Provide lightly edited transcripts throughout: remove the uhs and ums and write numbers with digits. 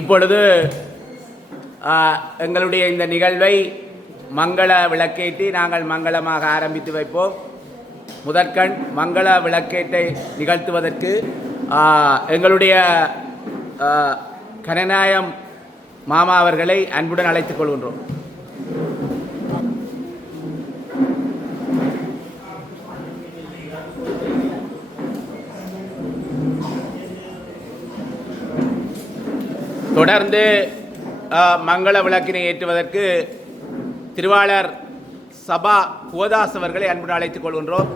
இப்பொழுது எங்களுடைய இந்த நிகழ்வை மங்கள விளக்கேற்றி நாங்கள் மங்களமாக ஆரம்பித்து வைப்போம். முதற்கண் மங்கள விளக்கேட்டை நிகழ்த்துவதற்கு எங்களுடைய கனநாயம் மாமா அவர்களை அன்புடன் அழைத்துக் கொள்கின்றோம். தொடர்ந்து மங்கள விளக்கினை ஏற்றுவதற்கு திருவாளர் சபா கோதாஸ் அவர்களை அன்புடன் அழைத்துக் கொள்கின்றோம்.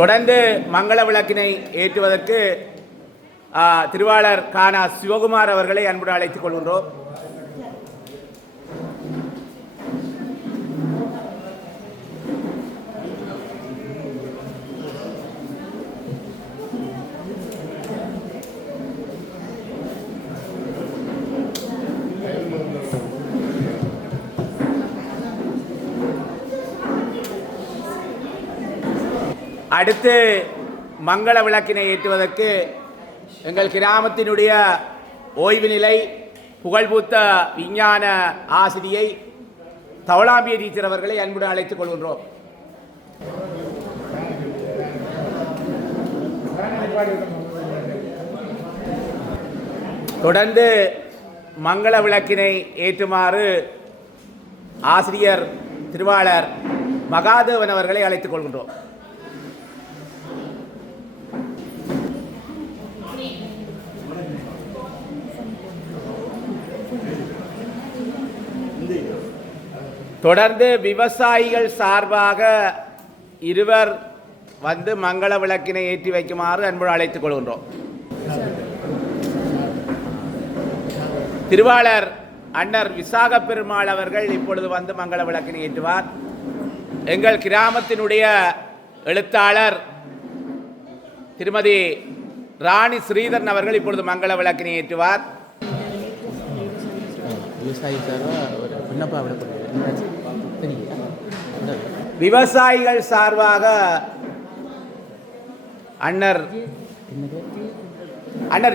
தொடர்ந்து மங்கள விளக்கினை ஏற்றுவதற்கு திருவாளர் கானா சிவகுமார் அவர்களை அன்புடன் அழைத்துக் கொள்கின்றோம். அடுத்து மங்கள விளக்கினை ஏற்றுவதற்கு எங்கள் கிராமத்தினுடைய ஓய்வு நிலை புகழ்பூத்த விஞ்ஞான ஆசிரியை தவளாம்பிய டீச்சர் அவர்களை அன்புடன் அழைத்துக் கொள்கின்றோம். தொடர்ந்து மங்கள விளக்கினை ஏற்றுமாறு ஆசிரியர் திருவாளர் மகாதேவன் அவர்களை அழைத்துக் கொள்கின்றோம். தொடர்ந்து விவசாயிகள் சார்பாக இருவர் வந்து மங்கள விளக்கினை ஏற்றி வைக்குமாறு அன்புடன் அழைத்துக் கொள்கின்றோம். திருவாளர் அண்ணர் விசாக பெருமாள் அவர்கள் இப்பொழுது வந்து மங்கள விளக்கினை ஏற்றுவார். எங்கள் கிராமத்தினுடைய எழுத்தாளர் திருமதி ராணி ஸ்ரீதரன் அவர்கள் இப்பொழுது மங்கள விளக்கினை ஏற்றுவார். விவசாயிகள் சார்பாக அண்ணர்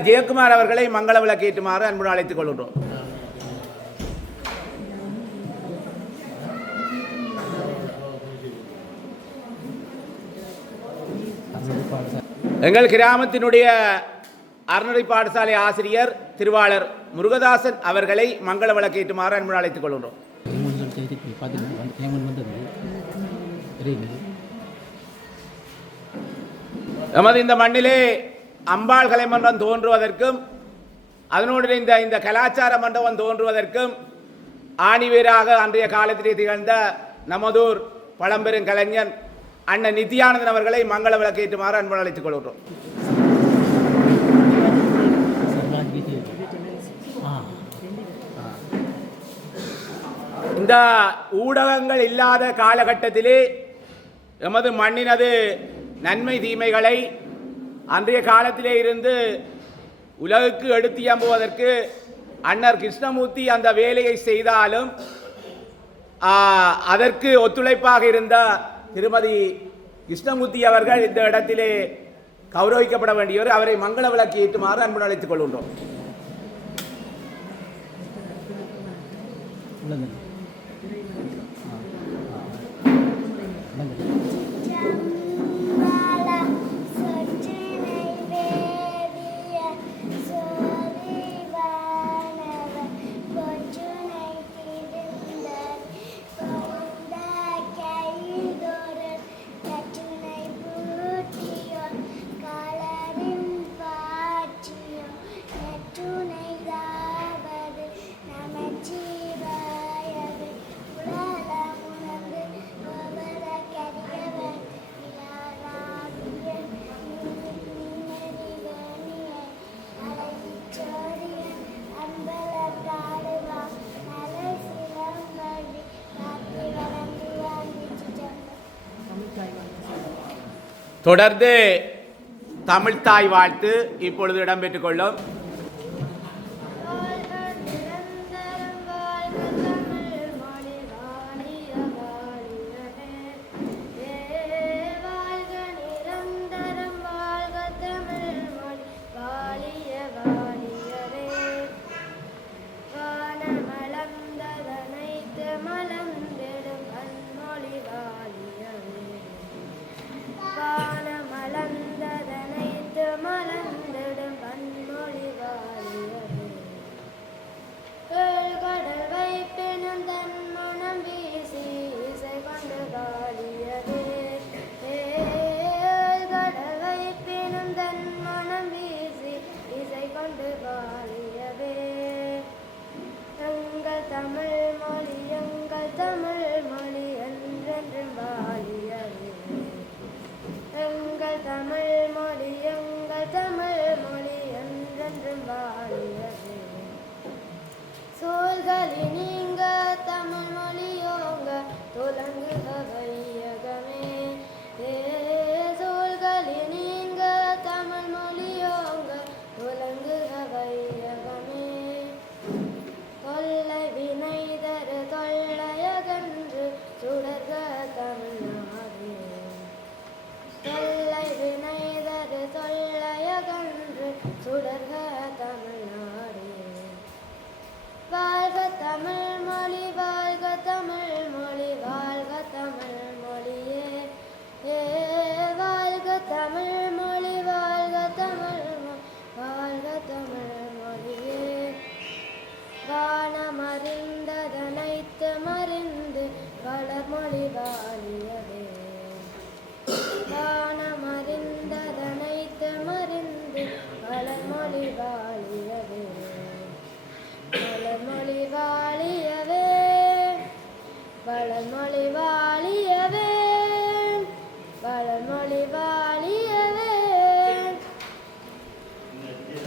ஜெயக்குமார் அவர்களை மங்கள விளக்கு ஏற்றுமாறு அன்புடன் அழைத்துக் கொள்கின்றோம். எங்கள் கிராமத்தினுடைய அறநெறி பாடசாலை ஆசிரியர் திருவாளர் முருகதாசன் அவர்களை மங்கள விளக்கு ஏற்றுமாறு அன்புடன் அழைத்துக் கொள்கின்றோம். நமது இந்த மண்ணிலே அம்பாள் கலை மன்றம் தோன்றுவதற்கும் அதனோடு இந்த கலாச்சார மண்டபம் தோன்றுவதற்கும் ஆணிவேராக அன்றைய காலத்திலே திகழ்ந்த நமதூர் பழம்பெரும் கலைஞன் அண்ணன் நித்யானந்தன் அவர்களை மங்கள விளக்கு ஏற்றுமாறு அன்புடன் அழைத்துக் கொள்கிறோம். இந்த ஊடகங்கள் இல்லாத காலகட்டத்திலே எமது மண்ணினது நன்மை தீமைகளை அன்றைய காலத்திலே இருந்து உலகுக்கு எடுத்தியம்புவதற்கு அண்ணர் கிருஷ்ணமூர்த்தி அந்த வேலையை செய்தாலும் அதற்கு ஒத்துழைப்பாக இருந்த திருமதி கிருஷ்ணமூர்த்தி அவர்கள் இந்த இடத்திலே கௌரவிக்கப்பட வேண்டியவர். அவரை மங்கள விளக்கு ஏற்றுமாறு அன்புடன் அழைத்துக் கொள்கின்றோம். தொடர்ந்து தமிழ்த்தாய் வாழ்த்து இப்பொழுது இடம்பெற்றுக் கொள்ளும்.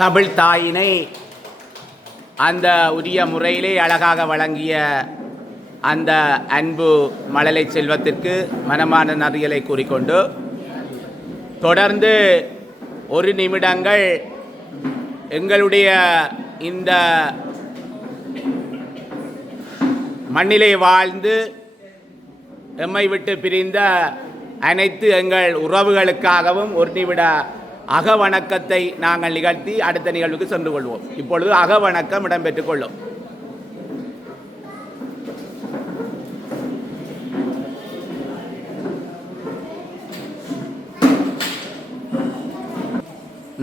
தமிழ் தாயினை அந்த உரிய முறையிலே அழகாக வழங்கிய அந்த அன்பு மழலை செல்வத்திற்கு மனமான நன்றிகளை கூறிக்கொண்டு தொடர்ந்து ஒரு நிமிடங்கள் எங்களுடைய இந்த மண்ணிலே வாழ்ந்து எம்மை விட்டு பிரிந்த அனைத்து எங்கள் உறவுகளுக்காகவும் ஒரு நிமிட அகவணக்கத்தை நாங்கள் நிகழ்த்தி அடுத்த நிகழ்வுக்கு சென்று கொள்வோம். இப்பொழுது அகவணக்கம் இடம்பெற்றுக் கொள்ளும்.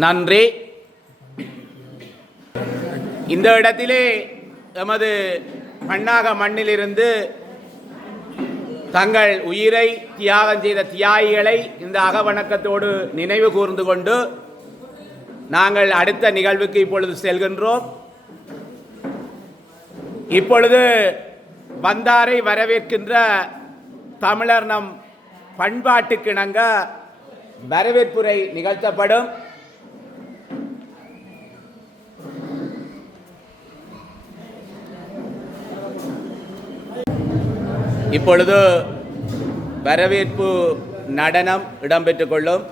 நன்றி. இந்த இடத்திலே எமது மண்ணாக மண்ணிலிருந்து தங்கள் உயிரை தியாகம் செய்த தியாகிகளை இந்த அகவணக்கத்தோடு நினைவு கூர்ந்து கொண்டு நாங்கள் அடுத்த நிகழ்வுக்கு இப்பொழுது செல்கின்றோம். இப்பொழுது வந்தாரை வரவேற்கின்ற தமிழர் நம் பண்பாட்டுக்கிணங்க வரவேற்புரை நிகழ்த்தப்படும். இப்பொழுது வரவேற்பு நடனம் இடம்பெற்றுக் கொள்ளும்.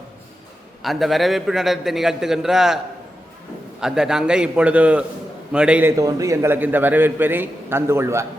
அந்த வரவேற்பு நடனத்தை நிகழ்த்துகின்ற அந்த நங்கை இப்பொழுது மேடையிலே தோன்றி எங்களுக்கு இந்த வரவேற்பினை தந்து கொள்வார்.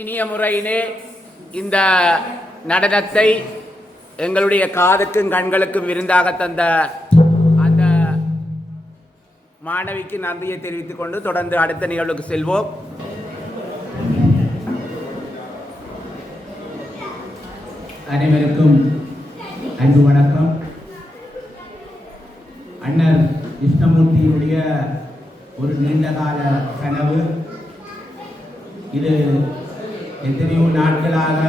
இனிய முறையிலே இந்த நடனத்தை எங்களுடைய காதுக்கும் கண்களுக்கும் விருந்தாக தந்த அந்த மாணவிக்கு நன்றியை தெரிவித்துக் கொண்டு தொடர்ந்து அடுத்த நிகழ்வுக்கு செல்வோம். அனைவருக்கும் அன்பு வணக்கம். அண்ணர் கிருஷ்ணமூர்த்தியுடைய ஒரு நீண்டகால கனவு இது. எத்தனையோ நாட்களாக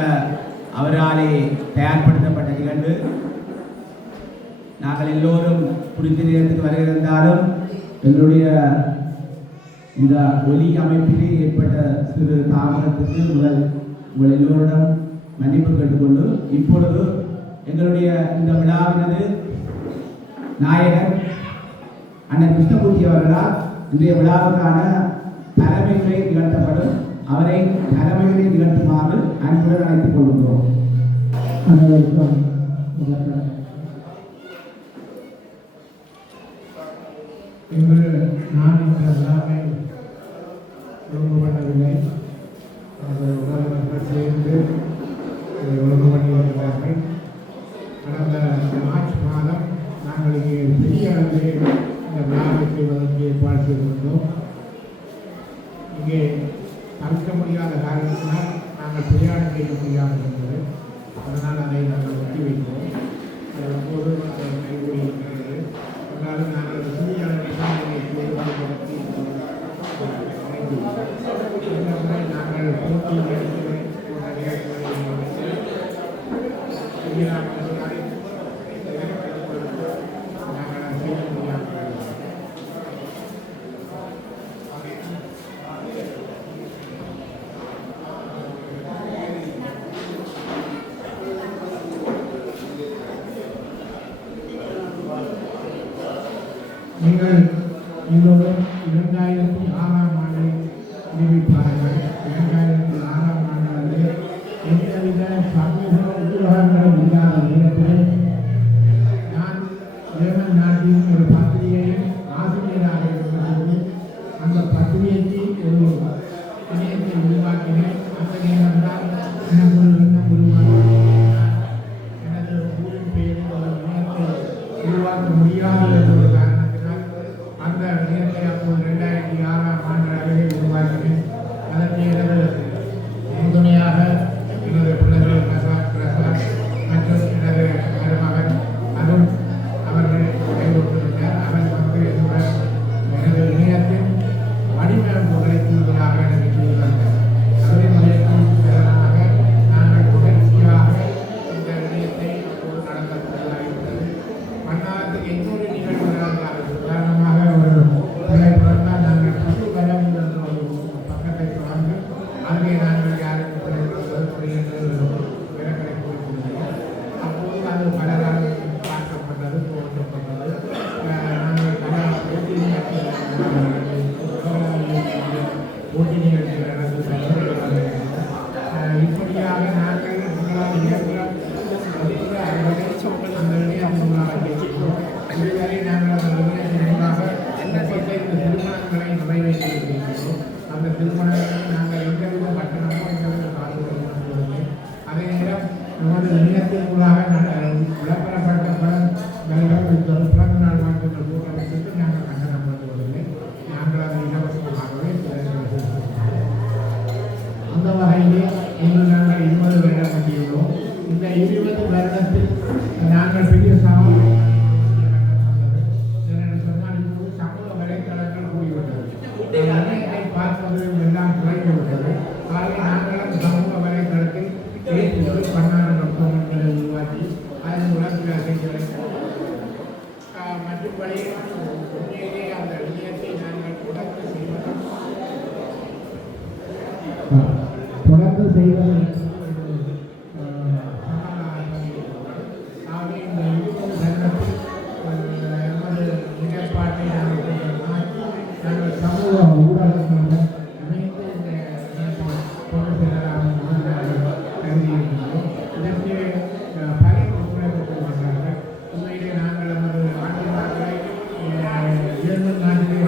அவராலே தயார்படுத்தப்பட்ட நிகழ்வு. நாங்கள் எல்லோரும் குறித்த நேரத்துக்கு வருகிறாலும் எங்களுடைய இந்த ஒலி அமைப்பிலே ஏற்பட்ட சிறு தாமதத்துக்கு உங்கள் எல்லோரிடம் மன்னிப்பு கேட்டுக்கொண்டு இப்பொழுது எங்களுடைய இந்த விழாவினது நாயகர் அண்ணன் கிருஷ்ணமூர்த்தி அவர்களால் இன்றைய விழாவுக்கான தலைமைகளை நிகழ்த்தப்படும். அவரை தலைமைகளை நிகழ்த்துமாறு அன்புடன் அழைத்துக் கொள்கிறோம். அனைவருக்கும் முதற்கண் இன்று நான் இந்த விழாவை ஒழுங்கு பண்ணவில்லை. உறவினர்கள் சேர்ந்து ஒழுங்கு பண்ணி வருகிறார்கள். கடந்த மார்ச் மாதம் நாங்கள் இங்கே பெரிய அளவிலே இந்த விழாவை செய்வதற்கு ஏற்பாடு செய்திருந்தோம். இங்கே தவிர்க்க முடியாத காரணத்தினால் நாங்கள் பிரயாணம் செய்ய முடியாமல் இருந்தது. அதனால் அதை நாங்கள் ஒட்டி வைத்தோம். ஒவ்வொரு கைகூடி இருக்கிறது. என்றாலும் நாங்கள் சிறிய அளவில் தான் இதை செய்வதற்கு நாங்கள் போட்டி நிகழ்ச்சிகளை போன்ற நிகழ்ச்சிகளை நாங்கள் செய்ய முடியாமல் நீங்கள் எல்லோரும் 2006ஆம் ஆண்டை நிரூபிப்பார்கள். 2006ஆம் ஆண்டு எந்தவித சமூக உருவகங்களும் இல்லாத நேரத்தில் நான் ஜெர்மன் நாட்டின் ஒரு பத்திரிகையின் ஆசிரியராக இருந்தபோது அந்த பத்திரிகைக்கு ஒரு இணையத்தை உருவாக்கினேன். அந்த நேரம்தான் எனது ஊரின் பெயரில் ஒரு இணையத்தை உருவாக்க முடியாது என்ற ஒரு காரணத்தினால் அந்த இணையத்தை அப்போது 2006ஆம் ஆண்டு அளவில் உருவாக்கினேன். அதற்கு எனது உறுதுணையாக எனது பிள்ளைகள் பிரசாத் மற்றும் எனது மருமகன் அருண் அவர்கள் கைவிட்டிருந்தார். அவர் வந்து எனது இணையத்தின் வடிவமைப்புகளை கூடுதலாக எனக்கு செய்தார்கள். அதே முறையாக நாங்கள் தொடர்ச்சியாக இந்த இணையத்தை அப்போது நடத்தக்கூடியதாக இருந்தது. மன்னாரத்துக்கு இன்னொரு நிகழ்வு நடந்தார்கள். உதாரணமாக ஒரு பிள்ளை பிறந்தால் நாங்கள் பசு கரம் என்ற ஒரு பக்கத்தை தொடர்ந்து அங்கே நாங்கள் யாருக்கு பிள்ளை பிறந்தது விவரங்களை கொடுத்திருந்தோம். அப்போது அது பலரால் பார்க்கப்பட்டது, போற்றப்பட்டது. நாங்கள் பல போட்டி நிகழ்ச்சிகள் நடந்து இப்படியாக நாங்கள் உங்களால் இயந்திரம் அந்த இணையத்தின் இதுவரை நாங்கள் அந்த இணையத்தின் மூலமாக 35 திருமணங்களை நிறைவேற்றியிருக்கிறோம். அந்த திருமணங்களை நாங்கள் எந்தவித கட்டணமோ எந்தவித காசுகளும் இல்லை. அதே நேரம் நமது இணையத்தின் மூலமாக நாங்கள் விளம்பரப்பட்ட பிறந்த நாள் வாழ்த்துக்கள் கூட்டமைக்கு நாங்கள் கட்டணம் பண்ணுவதில்லை. நாங்கள் அதை இலவசமாகவே அந்த வகையிலே இன்று நாங்கள் 20 வருடம் கட்டியுள்ளோம். இந்த 20 வருடத்தில் நாங்கள் பெரிய சவால் சொன்னால் இப்போது சமூக வலைத்தளங்கள் கூடிவிட்டது. இணையத்தை பார்ப்பது எல்லாம் குறைந்துவிட்டது. ஆகவே நாங்களும் சமூக வலைத்தளத்தில் பேசுவது பன்னாடு நோக்கங்களை உருவாக்கி அதன் மூலம் சில செய்திகளை மற்றபடி உண்மையிலே அந்த இணையத்தை நாங்கள் தொடர்ந்து செய்வது ஆகவே இந்த 20 வருடத்தில் எமது நிலைப்பாட்டை நாங்கள் சமூக ஊடகங்களுடன் இணைந்து இந்த இணையத்தை கொண்டு செல்லலாம் என்று கருதியிருக்கிறோம். இதற்கு பலர் ஒத்துழைப்பு கொடுக்கின்றார்கள். உண்மையிலே நாங்கள் நமது ஆட்சியாளர்களை ஜெர்மன் நாட்டிலே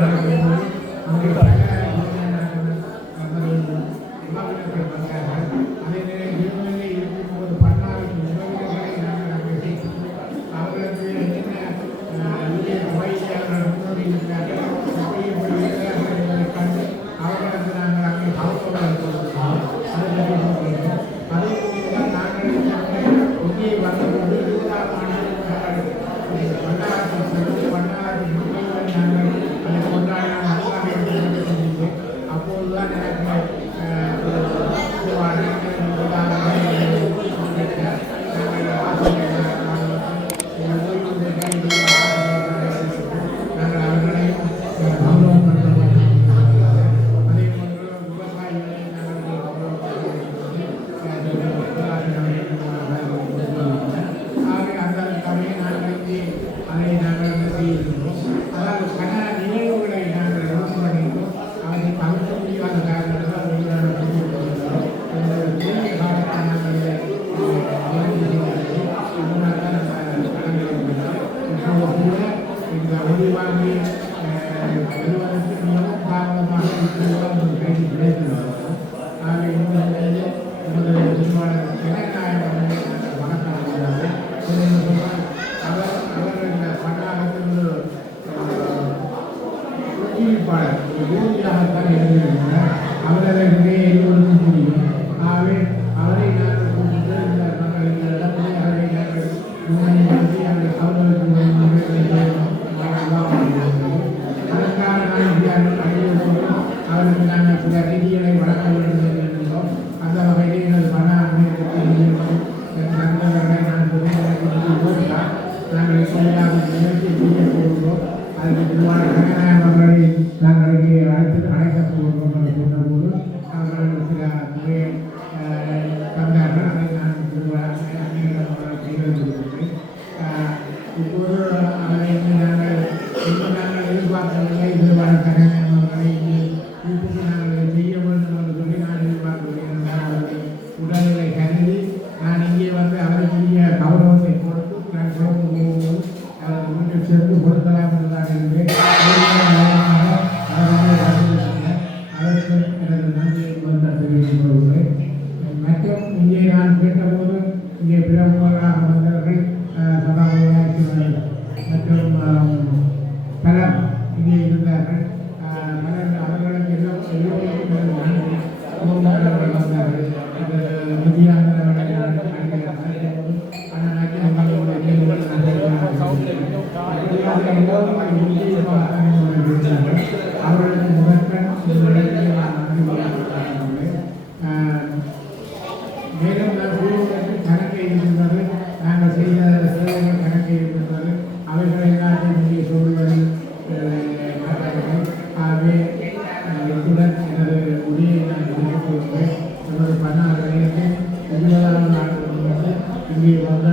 இங்கே வந்த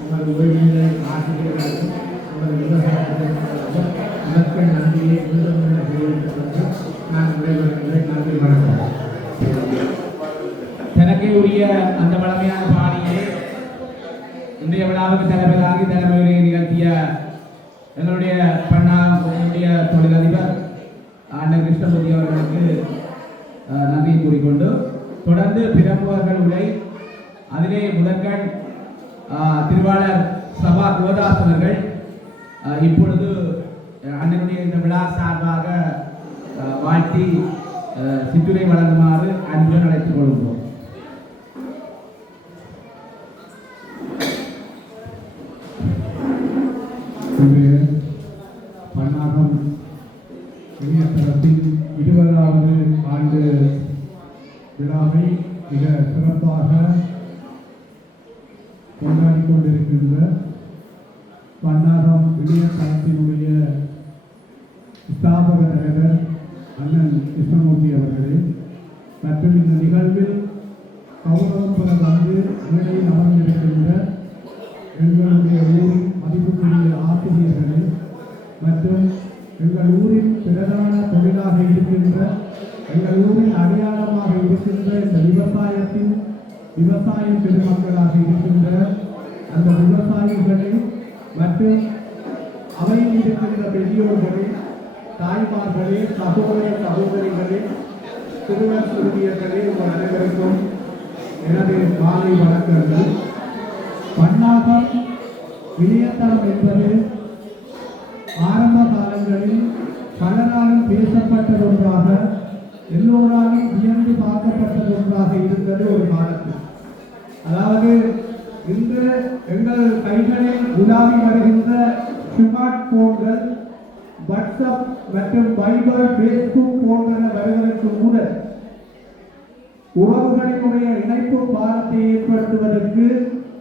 உங்கள் உறவினர்கள் ஆசிரியர்களுக்கும் உங்கள் விவசாயிகளுக்கும் அதற்கு நன்றியை மீண்டும் தெரிவித்துக் கொண்டு நான் விடைபெறுகிறேன். நன்றி, வணக்கம். தனக்கே உரிய அந்த வளமையான பாணியை இன்றைய விழாவுக்கு தலைமையுரை நிகழ்த்திய எங்களுடைய பண்ணாவுடைய தொழிலதிபர் அண்ணன் கிருஷ்ணமூர்த்தி அவர்களுக்கு நன்றியை கூறிக்கொண்டு தொடர்ந்து பிரமுகர்கள் உரை அதிலே முதற்கண் திருவாளர் சபா கோதாஸ் அவர்கள் இப்பொழுது அண்ணனுடைய இந்த விழா சார்பாக வாழ்த்தி சிற்றுரை வழங்குமாறு அன்புடன் அழைத்துக் கொள்கிறோம். பன்னாகம் இணையதளத்தின் 20வது ஆண்டு விழாவை மிக சிறப்பாக கொண்டாடி கொண்டிருக்கின்ற பன்னாகம் இணையதளத்தினுடைய ஸ்தாபக தலைவர் அண்ணன் கிருஷ்ணமூர்த்தி அவர்களே மற்றும் இந்த நிகழ்வில் கௌரவம் பெற வந்து மேடையில் அமர்ந்திருக்கின்ற எங்களுடைய ஊரின் மதிப்புக்குரிய ஆசிரியர்களே மற்றும் எங்கள் ஊரின் பிரதான தொழிலாக இருக்கின்ற எங்கள் ஊரின் அடையாளமாக இருக்கின்ற இந்த விவசாய பெருமக்களாக இருக்கின்ற அந்த விவசாயிகளே மற்றும் அவையில் இருக்கின்ற பெரியோர்களே, தாய்மார்களே, சகோதரிகளே, சிறுவர் சிறுமியர்களே, உங்கள் அனைவருக்கும் எனது மாலை வணக்கங்கள். பன்னாகம் இணையதளம் என்பது ஆரம்ப காலங்களில் பலராலும் பேசப்பட்டது ஒன்றாக, எல்லோராலும் வியந்து பார்க்கப்பட்டது ஒன்றாக இருந்தது ஒரு காலத்தில். அதாவது இன்று எங்கள் கைகளில் உலாவி வருகின்ற ஸ்மார்ட் போன்கள், வாட்ஸ்அப் மற்றும் வைபர், ஃபேஸ்புக் போன்றன வருவதற்கு முதல் உறவுகளினுடைய இணைப்பு பாலத்தை ஏற்படுத்துவதற்கு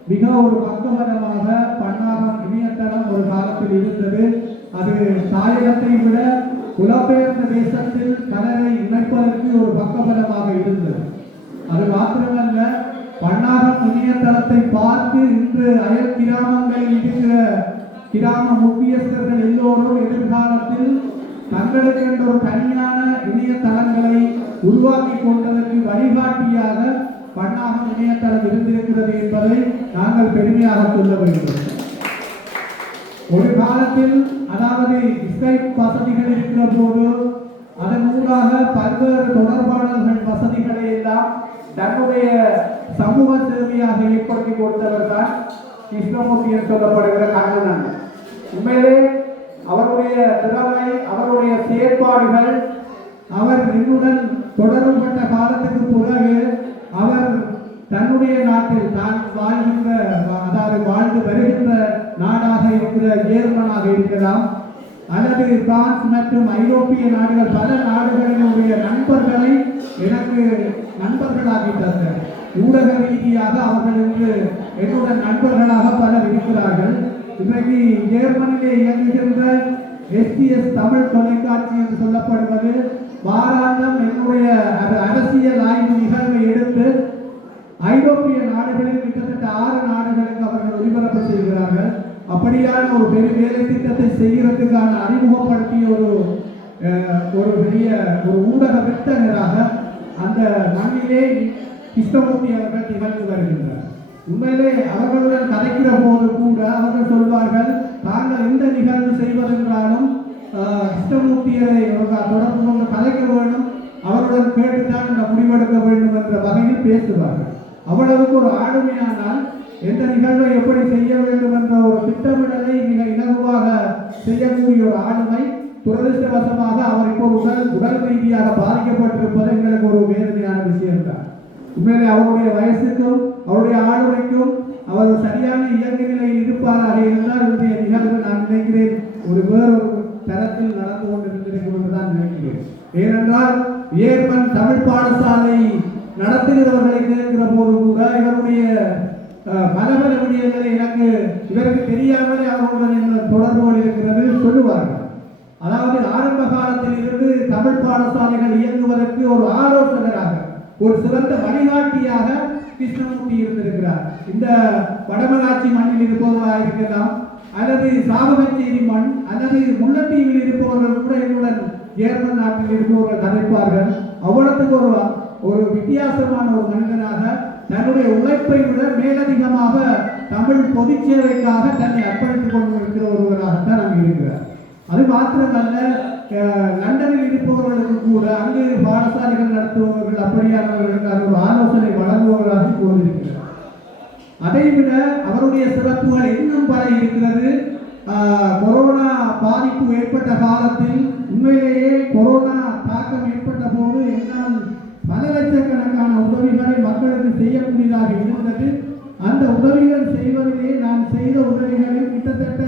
மிக ஒரு பக்கபலமாக பன்னாகம் இணையதளம் ஒரு காலத்தில் இருந்தது. அது தாயகத்தை விட புலம்பெயர்ந்த தேசத்தில் கலரை இணைப்பதற்கு ஒரு பக்கபலமாக இருந்தது. அது மாத்திரமல்ல, பன்னாகம் இணையதளத்தை பார்த்து இன்று அயல் கிராமங்களில் இருக்கிற கிராம முக்கியஸ்தர்கள் எல்லோரும் எதிர்காலத்தில் தங்களுக்கு என்ற ஒரு தனியான இணையதளங்களை உருவாக்கி கொண்டதற்கு வழிகாட்டியாக பன்னாகம் இணையதளம் இருந்திருக்கிறது என்பதை நாங்கள் பெருமையாக சொல்ல வேண்டும். ஒரு காலத்தில், அதாவது ஸ்கைப் வசதிகள் இருக்கிற போது அதன் ஊடாக பல்வேறு தொடர்பாளர்கள் வசதிகளை எல்லாம் தன்னுடைய சமூக சேவையாக ஏற்படுத்தி கொடுத்தவர் தான் கிருஷ்ணமூர்த்தி என்று சொல்லப்படுகிற கண்ணன். உண்மையிலே அவருடைய திறமை, அவருடைய செயற்பாடுகள், அவர் என்னுடன் தொடர்புபட்ட காலத்துக்கு பிறகு அவர் தன்னுடைய நாட்டில் தான் வாழ்கின்ற, அதாவது வாழ்ந்து வருகின்ற நாடாக இருக்கிற ஜெர்மனாக இருக்கலாம் அல்லது பிரான்ஸ் மற்றும் ஐரோப்பிய நாடுகள், பல நாடுகளினுடைய நண்பர்களை எனக்கு நண்பர்களாகிட்டார்கள். ஊடக ரீதியாக அவர்கள் இன்று என்னுடன் நண்பர்களாக பலர் இருக்கிறார்கள். இன்றைக்கு ஜெர்மனிலே இயங்குகின்ற SBS தமிழ் தொலைக்காட்சி என்று சொல்லப்படுவது வாராந்தம் என்னுடைய அரசியல் ஆய்வு நிகழ்வை எடுத்து ஐரோப்பிய நாடுகளில் கிட்டத்தட்ட 6 நாடுகளுக்கு அவர்கள் ஒளிபரப்பு செய்கிறார்கள். அப்படியான ஒரு பெரிய வேலை திட்டத்தை செய்கிறதுக்கான அறிமுகப்படுத்திய ஒரு பெரிய ஒரு ஊடக வித்தகராக அந்த மண்ணிலே கிருஷ்ணமூர்த்தி அவர்கள் திகழ்ந்து வருகின்றனர். உண்மையிலே அவர்களுடன் கதைக்கிற போது கூட அவர்கள் சொல்வார்கள், தாங்கள் எந்த நிகழ்வு செய்வதென்றாலும் கிருஷ்ணமூர்த்தியை தொடர்பு கொண்டு கதைக்க வேண்டும், அவருடன் கேட்டுத்தான் இந்த முடிவெடுக்க வேண்டும் என்ற வகையில் பேசுவார்கள். அவ்வளவுக்கு ஒரு ஆளுமையானால் எந்த நிகழ்வை எப்படி செய்ய வேண்டும் என்ற ஒரு திட்டமிடலை மிக இலகுவாக செய்யக்கூடிய ஒரு ஆளுமை. துரதிருஷ்டவசமாக அவர் இப்போ உடல் ரீதியாக பாதிக்கப்பட்டிருப்பது எங்களுக்கு ஒரு வேதனையான விஷயம்தான். உண்மையிலே அவருடைய வயசுக்கும் அவருடைய ஆளுமைக்கும் அவர் சரியான இயற்கை நிலையில் இருப்பாராக இருந்தால் இன்றைய நிகழ்வு நான் நினைக்கிறேன் ஒரு வேறொரு தரத்தில் நடந்து கொண்டிருந்திருக்கும் என்று தான் நினைக்கிறேன். ஏனென்றால் ஏர்மன் தமிழ் பாடசாலை நடத்துகிறவர்களை கேட்கிற போது கூட இவருடைய பல விடயங்களை எனக்கு இவருக்கு தெரியாமலே அவர்களுடன் தொடர்புகள் இருக்கிறது சொல்லுவார்கள். அதாவது ஆரம்ப காலத்தில் இருந்து தமிழ் பாடசாலைகள் இயங்குவதற்கு ஒரு ஆலோசகராக, ஒரு சிறந்த வழிகாட்டியாக கிருஷ்ணமூர்த்தி இருந்திருக்கிறார். இந்த வடமராட்சி மண்ணில் இருப்பவர்களாக இருக்கலாம், அல்லது சாவகச்சேரி மண் அல்லது முல்லைத்தீவில் இருப்பவர்கள் கூட என்னுடன் ஜேர்மன் நாட்டில் இருப்பவர்கள் கதைப்பார்கள். அவ்வளவுக்கு ஒரு வித்தியாசமான ஒரு மனிதனாக தன்னுடைய உழைப்பை விட மேலதிகமாக தமிழ் பொதுச் சேவைக்காக தன்னை அர்ப்பணித்துக் கொண்டிருக்கிற ஒருவராகத்தான் அங்கு இருக்கிறார். அது மாத்திரமல்ல, லண்டனில் இருப்பவர்களுக்கு கூட அங்கு பாடசாலைகள் நடத்துபவர்கள் அப்படியானவர்களுக்கு ஒரு ஆலோசனை வழங்குபவராக கூறியிருக்கிறார். அதைவிட அவருடைய சிறப்புகள் இன்னும் பல இருக்கிறது. கொரோனா பாதிப்பு ஏற்பட்ட காலத்தில் உண்மையிலேயே கொரோனா தாக்கம் ஏற்பட்ட போது என்னால் பல லட்சக்கணக்கான உதவிகளை மக்களுக்கு செய்யக்கூடியதாக இருந்தது. அந்த உதவிகள் செய்வதிலே நான் செய்த உதவிகளில் கிட்டத்தட்ட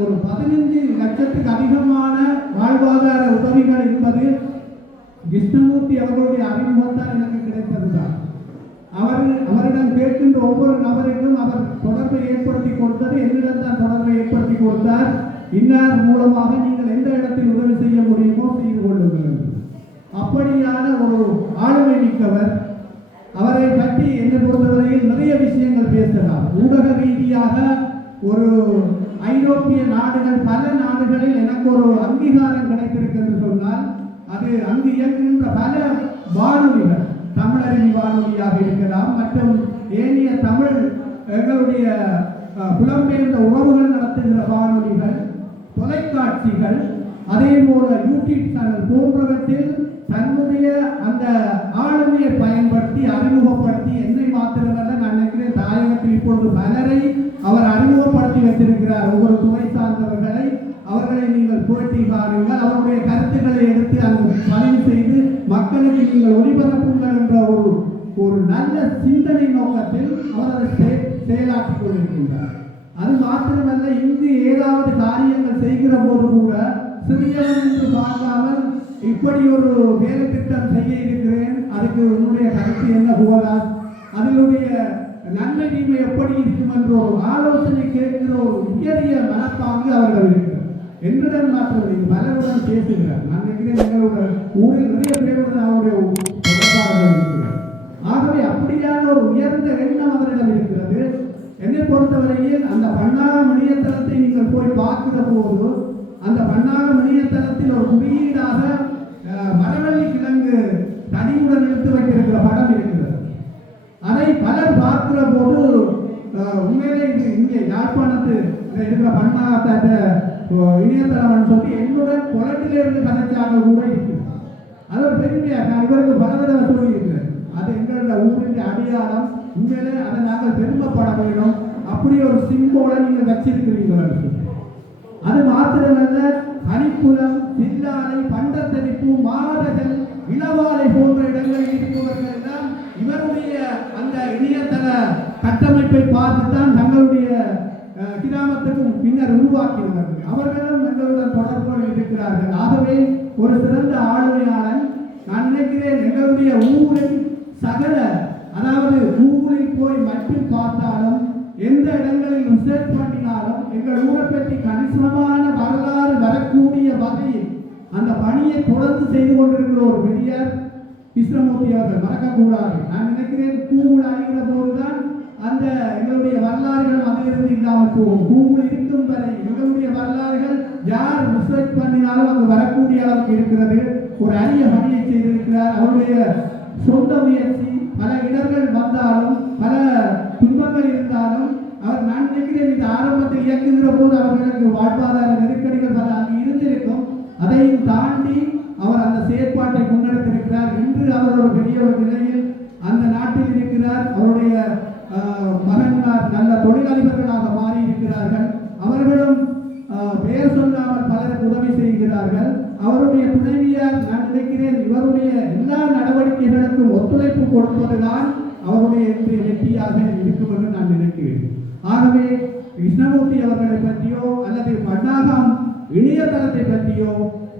ஒரு 15 லட்சத்துக்கு அதிகமான வாழ்வாதார உதவிகள் என்பது கிருஷ்ணமூர்த்தி அவர்களுடைய அறிமுகத்தால் எனக்கு கிடைத்ததுதான். அவரிடம் கேட்கின்ற ஒவ்வொரு நபருக்கும் அவர் தொடர்பை ஏற்படுத்தி கொடுத்தது என்னிடம் தான் தொடர்பை ஏற்படுத்தி கொடுத்தார். இன்னார் மூலமாக நீங்கள் எந்த இடத்தில் உதவி செய்ய முடியுமோ செய்து கொள்ளுங்கள். அப்படியான ஒரு ஆளுமை மிக்கவர். அவரை பற்றி என்னை பொறுத்தவரையில் நிறைய விஷயங்கள் பேசலாம். ஊடக ரீதியாக ஒரு ஐரோப்பிய நாடுகள், பல நாடுகளில் எனக்கு ஒரு அங்கீகாரம் கிடைத்திருக்கிறது சொன்னால் அது அங்கு இயங்குகின்ற பல வானொலிகள், தமிழறிவி வானொலியாக இருக்கலாம், மற்றும் ஏனைய தமிழ் எங்களுடைய புலம்பெயர்ந்த உறவுகள் நடத்துகிற வானொலிகள், தொலைக்காட்சிகள், அதே போல யூடியூப் சேனல் போன்றவற்றில் தன்னுடைய அந்த ஆளுமையை பயன்படுத்தி அறிமுகப்படுத்தி என்னை மாத்திரமல்ல, நான் நினைக்கிறேன் தாயகத்தில் இப்பொழுது பலரை அவர் அறிமுகப்படுத்தி வைத்திருக்கிறார். ஒவ்வொரு துறை சார்ந்தவர்களை அவர்களை நீங்கள் போட்டி காணுங்கள், அவருடைய கருத்துக்களை எடுத்து அங்கு பதிவு செய்து மக்களுக்கு நீங்கள் ஒளிபரப்புங்கள் என்ற ஒரு நல்ல சிந்தனை நோக்கத்தில் அவர் அதை செயலாற்றிக் கொண்டிருக்கின்றார். அது மாத்திரமல்ல, இங்கு ஏதாவது காரியங்கள் செய்கிற போது கூட சிறியவன் என்று பார்க்காமல் இப்படி ஒரு வேலை திட்டம் செய்ய இருக்கிறேன், அதுக்கு உன்னுடைய கருத்து என்ன போகலாம், அதனுடைய நன்மை தீமை எப்படி இருக்கும் என்ற ஒரு ஆலோசனை கேட்கிற ஒரு உயரிய மனப்பாங்கு அவர்கள் இருக்கிறார். என்னுடன் மாற்றவில்லை, பலருடன் பேசுகிறார். நான் நினைக்கிறேன் எங்களுடைய ஊரில் நிறைய பேருடன் அவருடைய தொடர்பாளர்கள் இருக்கிறார். ஆகவே அப்படியான ஒரு உயர்ந்த எண்ணம் அவரிடம் இருக்கிறது. என்னை பொறுத்தவரையில் அந்த பன்னாக இணையதளத்தை நீங்கள் போய் பார்க்கிற போது அந்த பன்னாக இணையதளத்தில் ஒரு குறியீடாக மரவள்ளி கிழங்கு தனியுடன் எடுத்து வைத்திருக்கிற படம் இருக்கிறது. அதை பலர் பார்க்கிற போது உண்மையிலே இங்கே யாழ்ப்பாணத்து இருக்கிற பன்னாக இணையதளம் சொல்லி என்னுடன் குளத்திலிருந்து கதைச்சாக கூட இருக்கிறது. அது ஒரு பெருமையாக நான் இவருக்கு பல தடவை சொல்லியிருக்கிறேன். அது எங்களோட ஊரின் அடையாளம். உண்மையிலே அதை நாங்கள் பெருமைப்பட வேண்டும். அப்படி ஒரு சிம்போலை நீங்கள் வச்சிருக்கிறீர்கள். அது மாத்திரமல்ல, அணிப்புலம், சில்லாலை, பண்டத்தரிப்பு, மாதகள், இளவாலை போன்ற இடங்களில் இருப்பவர்கள் எல்லாம் இவருடைய அந்த இணையதள கட்டமைப்பை பார்த்துத்தான் தங்களுடைய கிராமத்துக்கும் பின்னர் உருவாக்கினார்கள். அவர்களும் எங்களுடன் தொடர்புகள் இருக்கிறார்கள். ஆகவே ஒரு சிறந்த ஆளுமையாளன். நான் நினைக்கிறேன் எங்களுடைய ஊரின் சகல, அதாவது கூகுளில் போய் மட்டும் பார்த்தாலும் எந்த இடங்களில் ரிசர்ச் பண்ணினாலும் எங்கள் ஊரை பற்றி கணிசமான வரலாறு வரக்கூடிய வகையில் அந்த பணியை தொடர்ந்து செய்து கொண்டிருக்கிற ஒரு பெரியார் கிருஷ்ணமூர்த்தி அவர்கள் மறக்கக்கூடாது. நான் நினைக்கிறேன் கூகுள் அழிகிற போதுதான் அந்த எங்களுடைய வரலாறுகள் அதிலிருந்து இல்லாமல் போகும். கூகுள் இருக்கும் வரை எங்களுடைய வரலாறுகள் யார் ரிசர்ச் பண்ணினாலும் அங்கு வரக்கூடிய அளவுக்கு இருக்கிறது. ஒரு அரிய பணியை செய்திருக்கிறார். அவருடைய சொந்த முயற்சி. பல இடர்கள் வந்தாலும் பல துன்பங்கள் இருந்தாலும் அவர், நான் நினைக்கிறேன் இந்த ஆரம்பத்தில் இயக்குகிற போது அவர்களுக்கு வாழ்வாதார நெருக்கடிகள் பல அங்கு இருந்திருக்கும். அதையும் தாண்டி அவர் அந்த செயற்பாட்டை முன்னெடுத்திருக்கிறார். இன்று அவர் ஒரு பெரிய ஒரு நிலையில் அந்த நாட்டில் இருக்கிறார். அவருடைய மகன்மார் நல்ல தொழிலதிபர்களாக மாறி இருக்கிறார்கள். அவர்களும் பெயர் சொல்லாமல் பலருக்கு உதவி செய்கிறார்கள். அவருடைய துணைவியார், நான் நினைக்கிறேன் இவருடைய எல்லா நடவடிக்கைகளுக்கும் ஒத்துழைப்பு கொடுப்பதுதான் அவருடைய வெற்றியாக இருக்கும் என்று நான் நினைக்கிறேன். ஆகவே கிருஷ்ணமூர்த்தி அவர்களை பற்றியோ அல்லது பன்னாகம் இணையதளத்தை பற்றியோ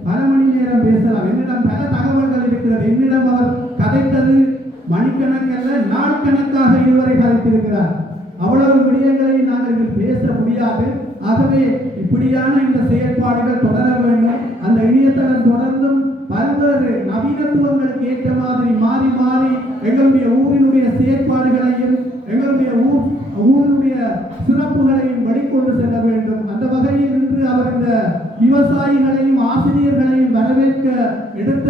பல மணி நேரம் பேசலாம். என்னிடம் பல தகவல்கள் இருக்கிறது. என்னிடம் அவர் கதைத்தது மணிக்கணக்கல்ல, நாள் கணக்காக இதுவரை கதைத்திருக்கிறார். அவ்வளவு விடயங்களை நாங்கள் பேச முடியாது. ஆகவே இப்படியான இந்த செயற்பாடுகள் தொடர வேண்டும். அந்த இணையதளம் தொடர்ந்தும் பல்வேறு நவீனத்துவங்களுக்கு ஏற்ற மாதிரி மாறி மாறி எங்களுடைய ஊரினுடைய செயற்பாடுகளையும் எங்களுடைய ஊரினுடைய சிறப்புகளையும் வெளிக்கொண்டு செல்ல வேண்டும். அந்த வகையில் இன்று அவர் இந்த விவசாயிகளையும் ஆசிரியர்களையும் வரவேற்க எடுத்த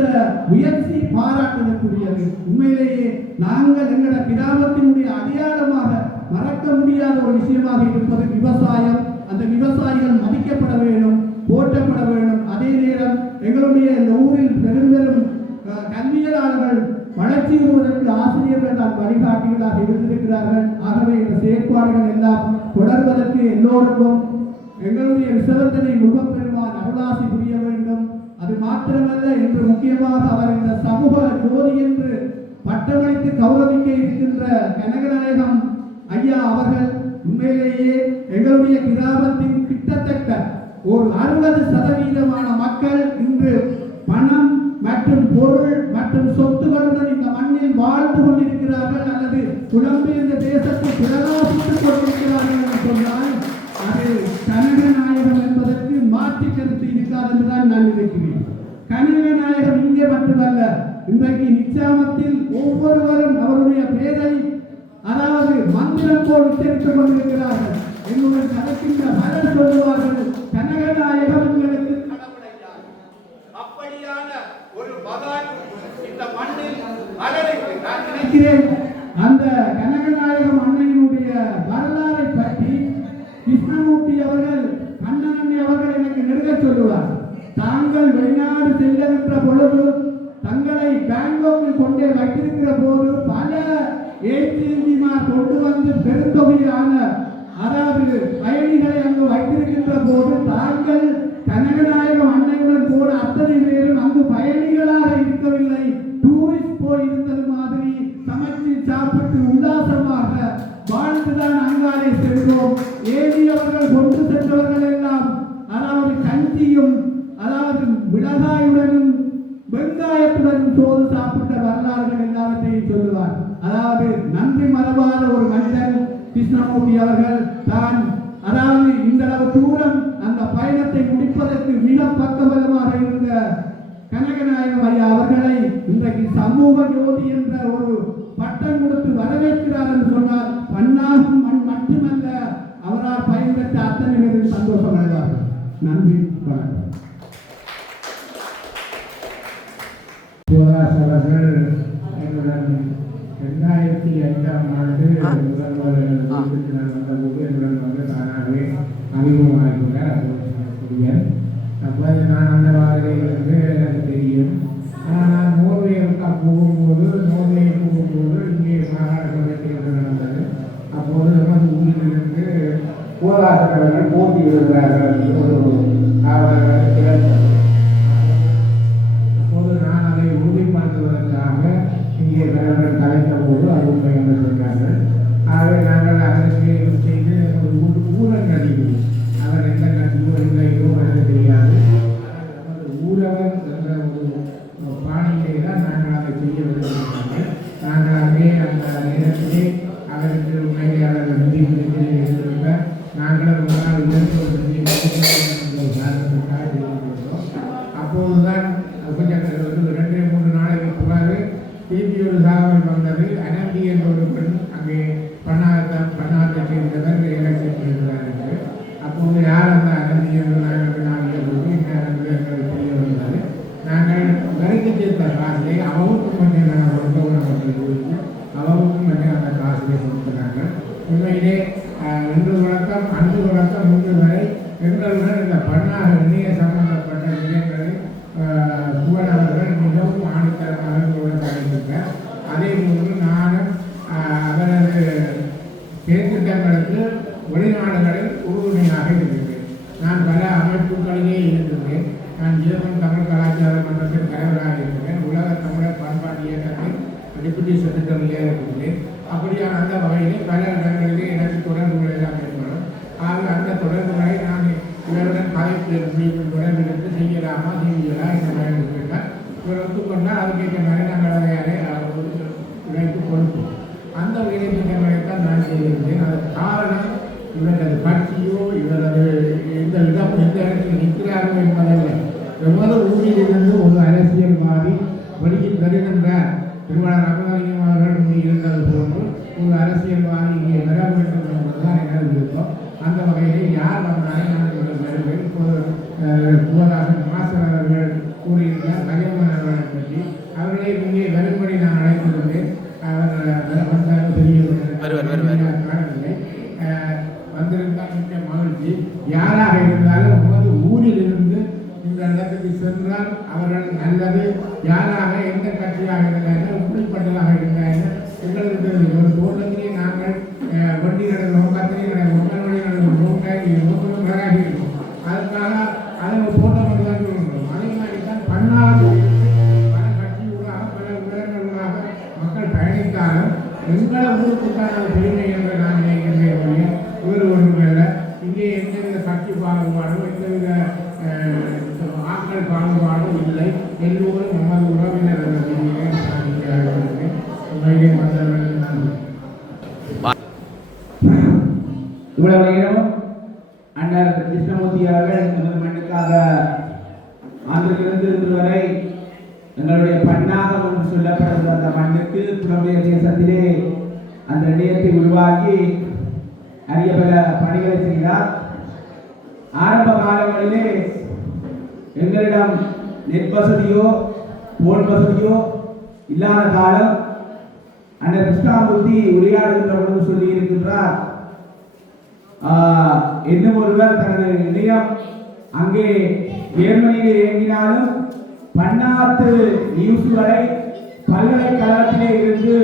முயற்சி பாராட்டுதற்குரியது. உண்மையிலேயே நாங்கள் எங்களோட கிராமத்தினுடைய அடையாளமாக மறக்க முடியாத ஒரு விஷயமாக இருப்பது விவசாயம். அந்த விவசாயிகள் மதிக்கப்பட வேண்டும், போற்றப்பட வேண்டும். அதே நேரம் எங்களுடைய இந்த ஊரில் பெரும் பெரும் கல்வியலாளர்கள் வளர்ச்சி வருவதற்கு ஆசிரியர்கள் தான் வழிகாட்டிகளாக இருந்திருக்கிறார்கள். ஆகவே இந்த செயற்பாடுகள் எல்லாம் தொடர்வதற்கு எல்லோருக்கும் எங்களுடைய விசவர்த்தனை முகப்பெருமான் அருளாசி புரிய வேண்டும். அது மாத்திரமல்ல, இன்று முக்கியமாக அவர் இந்த சமூக ஜோதி என்று பட்டமளித்து கௌரவிக்க இருக்கின்ற கனகநாயகம் ஐயா அவர்கள் உண்மையிலேயே எங்களுடைய கிராமத்தின் கிட்டத்தட்ட ஒரு 60% மக்கள் இன்று பணம் மற்றும் பொருள் மற்றும் சொத்துக்களுடன் இந்த மண்ணில் வாழ்ந்து கொண்டிருக்கிறார்கள் அல்லது புலம்பெயர்ந்த தேசத்தில் பிரகாசித்துக் கொண்டிருக்கிறார்கள் என்று சொன்னால் அது கனகநாயகம் என்பதற்கு மாற்று கருத்து இருக்காது என்றுதான் நான் நினைக்கிறேன். கனகநாயகம் இங்கே மட்டுமல்ல, இன்றைக்கு நிச்சாமத்தில் ஒவ்வொருவரும் அவருடைய பெயரை அதாவது மந்திரம் போல் உச்சரித்துக் கொண்டிருக்கிறார்கள். என்னுடன் நடக்கின்ற பலர் சொல்லுவார்கள், கனகநாயகம் எங்களுக்கு கடவுளையா. அப்படியான ஒரு மகான் இந்த மண்ணில் அலறித்து நான் நினைக்கிறேன். அந்த கனகநாயகம் அன்னையினுடைய வரலாறை பற்றி கிருஷ்ணமூர்த்தி அவர்கள், கண்ணனண்ணி அவர்கள் எனக்கு நெருங்க சொல்லுவார். தாங்கள் வெளிநாடு செல்லுகின்ற பொழுது தங்களை பேங்காக்கில் கொண்டே வைத்திருக்கிற போது பல ஏடிஎம்மார் கொண்டு வந்து பெருந்தொகையான அதாவது பயணிகளை அங்கு வைத்திருக்கின்ற போது தாங்கள் கனகநாயகம் அன்னையுடன் கூட அத்தனை பேரும் அங்கு பயணிகளாக இருக்கவில்லை, டூரிஸ்ட் போய் இருந்தது மாதிரி சமைச்சு சாப்பிட்டு உல்லாசமாக வாழ்ந்துதான் அங்காலே சென்றோம். ஏடி அவர்கள் கொண்டு சென்றவர்கள் எல்லாம் அதாவது கஞ்சியும் அதாவது மிளகாயுடனும் வெங்காயத்துடன் சோறு சாப்பிட்ட வரலாறுகள் எல்லாவற்றையும் சொல்லுவார். அதாவது நன்றி மறவாத ஒரு மனிதன் கிருஷ்ணமூர்த்தி அவர்கள் தான் அதாவது இந்த அளவு தூரம் அந்த பயணத்தை முடிப்பதற்கு மிக பக்கபலமாக இருந்த கனகநாயகம் ஐயா அவர்களை இன்றைக்கு சமூக ஜோதி என்ற ஒரு பட்டம் கொடுத்து வரவேற்கிறார் என்று சொன்னால் பன்னாகும் மண் மட்டுமல்ல, அவரால் பயன்பெற்ற அத்தனை பேரும் சந்தோஷம் அடைவார்கள். நன்றி, வணக்கம். அவர்கள் எங்களுடன் 2005ஆம் ஆண்டு முதல்வர் வந்தபோது எங்களுடன் வந்து தானாகவே அறிமுகமாகிவிட்டார். அப்போது நான் அந்த வாரிலிருந்து எனக்கு தெரியும். ஆனால் நான் நோர்வேவுக்கு போகும்போது இங்கே மாகாண சபைக்கு நடந்தது. அப்போது நமது ஊரிலிருந்து கோலாசன் அவர்கள் போட்டியிடுகிறார்கள் என்று ஒரு அப்போது நான் அதை உறுதிப்படுத்துவதற்காக இங்கே தலைவர்கள் கலைத்த போது அது உண்மை என்று சொன்னார்கள். ஆகவே நாங்கள் அதற்கு செய்து ஊரன் நடிகை அவர் எந்த கட்சியோ இல்லையோ எனக்கு தெரியாது. நமது ஊரவர் என்ற ஒரு பாணியிலே தான் நாங்கள் அதை செய்ய விரும்புகிறோம். நாங்கள் அங்கே அந்த நேரத்திலே அதற்கு உண்மையிலே அவர்கள் நிதி இருந்த நாங்கள் ஒரு நாள் அப்போதுதான் கொஞ்சம் 2-3 நாளைக்கு பிறகு திருப்பி ஒரு தகவல் வந்தது. அனந்தி என்ற ஒரு பெண் அங்கே பன்னாட்டை சேர்ந்தவர் எலெக்ஷன் செய்கிறார் என்று. அப்போது யார் அந்த அனந்தி என்று நாங்கள் போது இந்த அனந்தி எங்களுக்கு தெரிய வந்தது. நாங்கள் வரைக்கு சேர்த்த காசிலே அவருக்கும் கொஞ்சம் நாங்கள் மக்கள் கொடுத்து அவருக்கும் கொஞ்சம் அந்த காசிலே கொடுக்கிறாங்க. உண்மையிலே இன்று தொடக்கம் அன்று தொடக்கம் இன்று வரை எங்களுடன் இந்த பன்னாக இணைய சம்பந்தப்பட்ட விஷயங்களை புகழ் அவர்கள் மிகவும் ஆணித்தரமாக பயணித்தார். அதே போன்று நானும் அவரது செயற்திட்டங்களுக்கு வெளிநாடுகளில் உறுதுணையாக இருக்கின்றேன். நான் பல அமைப்புகளிலே இருக்கின்றேன். நான் ஜெர்மன் தமிழ் கலாச்சார மன்றத்தின் தலைவராக இருக்கிறேன். உலக தமிழர் பண்பாட்டு இயக்கத்தின் டெபுட்டி செக்ரட்டரியாக இருக்கின்றேன். அப்படியான அந்த வகையிலே பல இடங்களிலே எனக்கு தொடர்புகள் எல்லாம் ஏற்படும். ஆக அந்த தொடர்புகளை நான் இவருடன் தொடர்பெடுத்து செய்யலாமா செய்யலா இந்த மாதிரி கேட்டால் இவர் ஒத்துக்கொண்டால் அதுக்கேற்ற மாதிரி நாங்கள் அதை உழைத்து கொடுப்போம். அந்த உயர்த்திட்டங்களைத்தான் நான் செய்திருந்தேன். அதற்கு காரணம் இவரது கட்சியோ இவரது எந்த இடத்தில் நிற்கிறாரோ என்பதல்ல. எவ்வளவு ஊரிலிருந்து ஒரு அரசியல் குமதாசன் மாஸ்டர் அவர்கள் கூறியிருந்தார் கலைமன் அவர்களை பற்றி. அவர்களை இங்கே வரும்படி நான் அழைத்திருந்தேன். அவர் வந்தாலும் காணவில்லை. வந்திருந்தால் மிக்க மகிழ்ச்சி. யாராக இருந்தாலும் உமது ஊரில் இருந்து இந்த இடத்துக்கு சென்றால் அவர்கள் நல்லது. யாராக எந்த கட்சியாக இருந்தாலும் இப்படிப்பட்டதாக இருந்தாலும் எங்களுக்கு ஒரு தோட்டத்திலே நாங்கள் வண்டி நடக்கிறோம், கத்திரி நடக்கிறோம், வண்டி நடக்கிறோம், நோக்கம் நகராக இருக்கும். அதுக்காக அதை ஒரு தோட்டம் மட்டும் தான் சொல்லுகிறோம். அதே மாதிரி தான் பன்னாடு பல கட்சிகளாக பல விவரங்களாக மக்கள் பயணித்தாலும் எங்களை ஊருக்குண்டான பெருமை என்று நான் நினைக்கின்றேன். வேறு ஒன்றுமில்லை. இங்கே எந்தவித கட்சி பாகுபாடும் எந்தவித ஆக்கள் பாகுபாடும் இல்லை. எல்லோரும் நமது உறவினர் உண்மையிலே வந்தவர்கள் நான் இவ்வளவு நேரம் அண்ணர் கிருஷ்ணமூர்த்தி அவர்கள் நமது மண்ணுக்காக ஆந்திலிருந்து இன்று வரை எங்களுடைய பன்னாகம் என்று சொல்லப்படுகிற அந்த மண்ணுக்கு புலம்பெயர் தேசத்திலே அந்த நிலையத்தை உருவாக்கி அரிய பல பணிகளை செய்தார். ஆரம்ப காலங்களிலே எங்களிடம் நெட் வசதியோ போன் வசதியோ இல்லாத காலம் அண்ணர் கிருஷ்ணமூர்த்தி உரையாடுகின்ற பொழுது சொல்லி இருக்கின்றார், இன்னும் ஒருவர் தனது நிலையம் அங்கே ஜெர்மனியில் இயங்கினாலும் பன்னாட்டு நியூஸ்களை பல்கலைக்கழகத்திலே இருந்து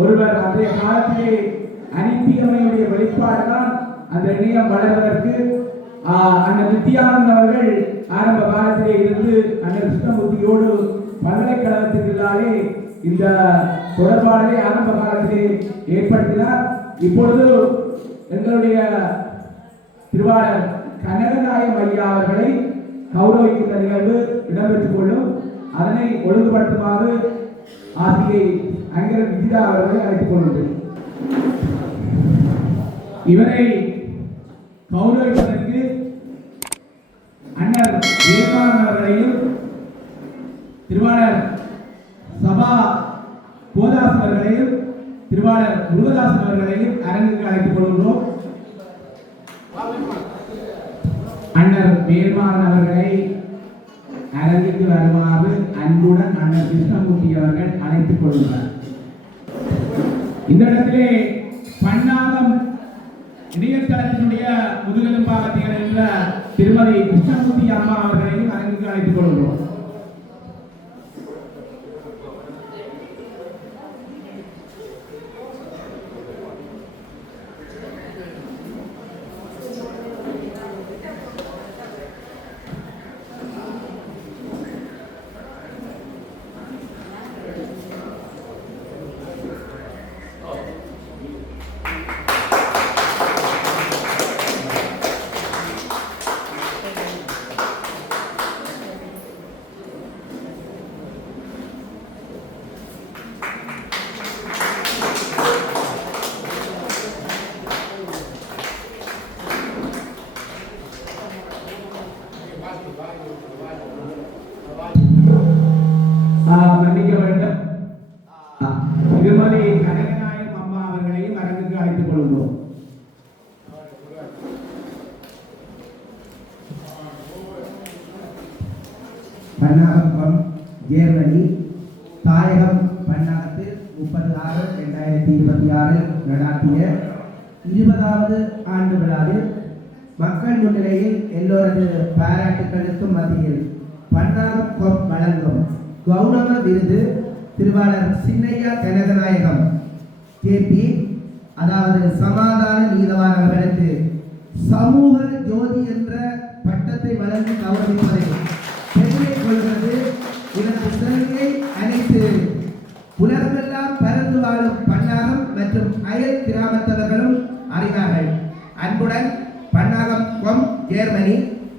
ஒருவர் அன்றைய காலத்திலே அனுப்பியமையுடைய வெளிப்பாடுதான் அந்த நிலையம் வளர்வதற்கு. அந்த நித்யானந்த் அவர்கள் ஆரம்ப காலத்திலே இருந்து அந்த கிருஷ்ணமூர்த்தியோடு பல்கலைக்கழகத்திற்குள்ளாலே இந்த தொடர்பாடலை ஆரம்ப காலத்திலே ஏற்படுத்தினார். இப்பொழுது எங்களுடைய திருவாளர் கனகநாயகம் ஐயா அவர்களை கௌரவிக்கின்ற நிகழ்வு இடம்பெற்றுக் கொள்ளும். அதனை ஒழுங்குபடுத்துமாறு ஆசிரியை அங்கர விஜிதா அவர்களை அழைத்துக் கொள்ளுங்கள். இவரை கௌரவிப்பதற்கு அண்ணர் வேல்மான் அவர்களையும் திருவாளர் சபா கோதாஸ் அவர்களையும் திருவாளர் முருகதாசன் அவர்களையும் அரங்குக்கு அழைத்துக் கொள்கின்றோம். அண்ணர் வேல்மான் அவர்களை அரங்குக்கு வருமாறு அன்புடன் அண்ணர் கிருஷ்ணமூர்த்தி அவர்கள் அழைத்துக் கொள்கிறார். இந்த இடத்திலே பன்னாகம் இணையதளத்தினுடைய முதுகெலும்பாக திகழ்கின்ற திருமதி கிருஷ்ணமூர்த்தி அம்மா அவர்களையும் அரங்குக்கு அழைத்துக் கொள்கிறோம். மன்னிக்க வேண்டும். திருமதி கனகநாயகம் அம்மா அவர்களையும் அரங்குக்கு அழைத்துக் கொள்கிறோம். பன்னாகம் ஜெர்மனி தாயகம் பன்னாகத்தில் 30/6/2026 நடாத்திய 20வது ஆண்டு விழாவில் மக்கள் முன்னிலையில் எல்லோரது பாராட்டுகளுக்கும் மத்தியில் பன்னாகம் கொப் வழங்கும் கௌரவ விருது திருவாளர் சின்னையா கனகநாயகம் கேபி, அதாவது சமாதான நீதவான் அவர்களுக்கு சமூக ஜோதி என்ற பட்டத்தை வழங்கி கௌரவிப்பதை பெருமை கொள்வது. இதற்கு சிறப்பை அனைத்து உலகமெல்லாம் பறந்து வாழும் பன்னாகம் மற்றும் அயல் கிராமத்தவர்களும் அறிவார்கள். அன்புடன் பன்னாகம் கொம் ஜெர்மனி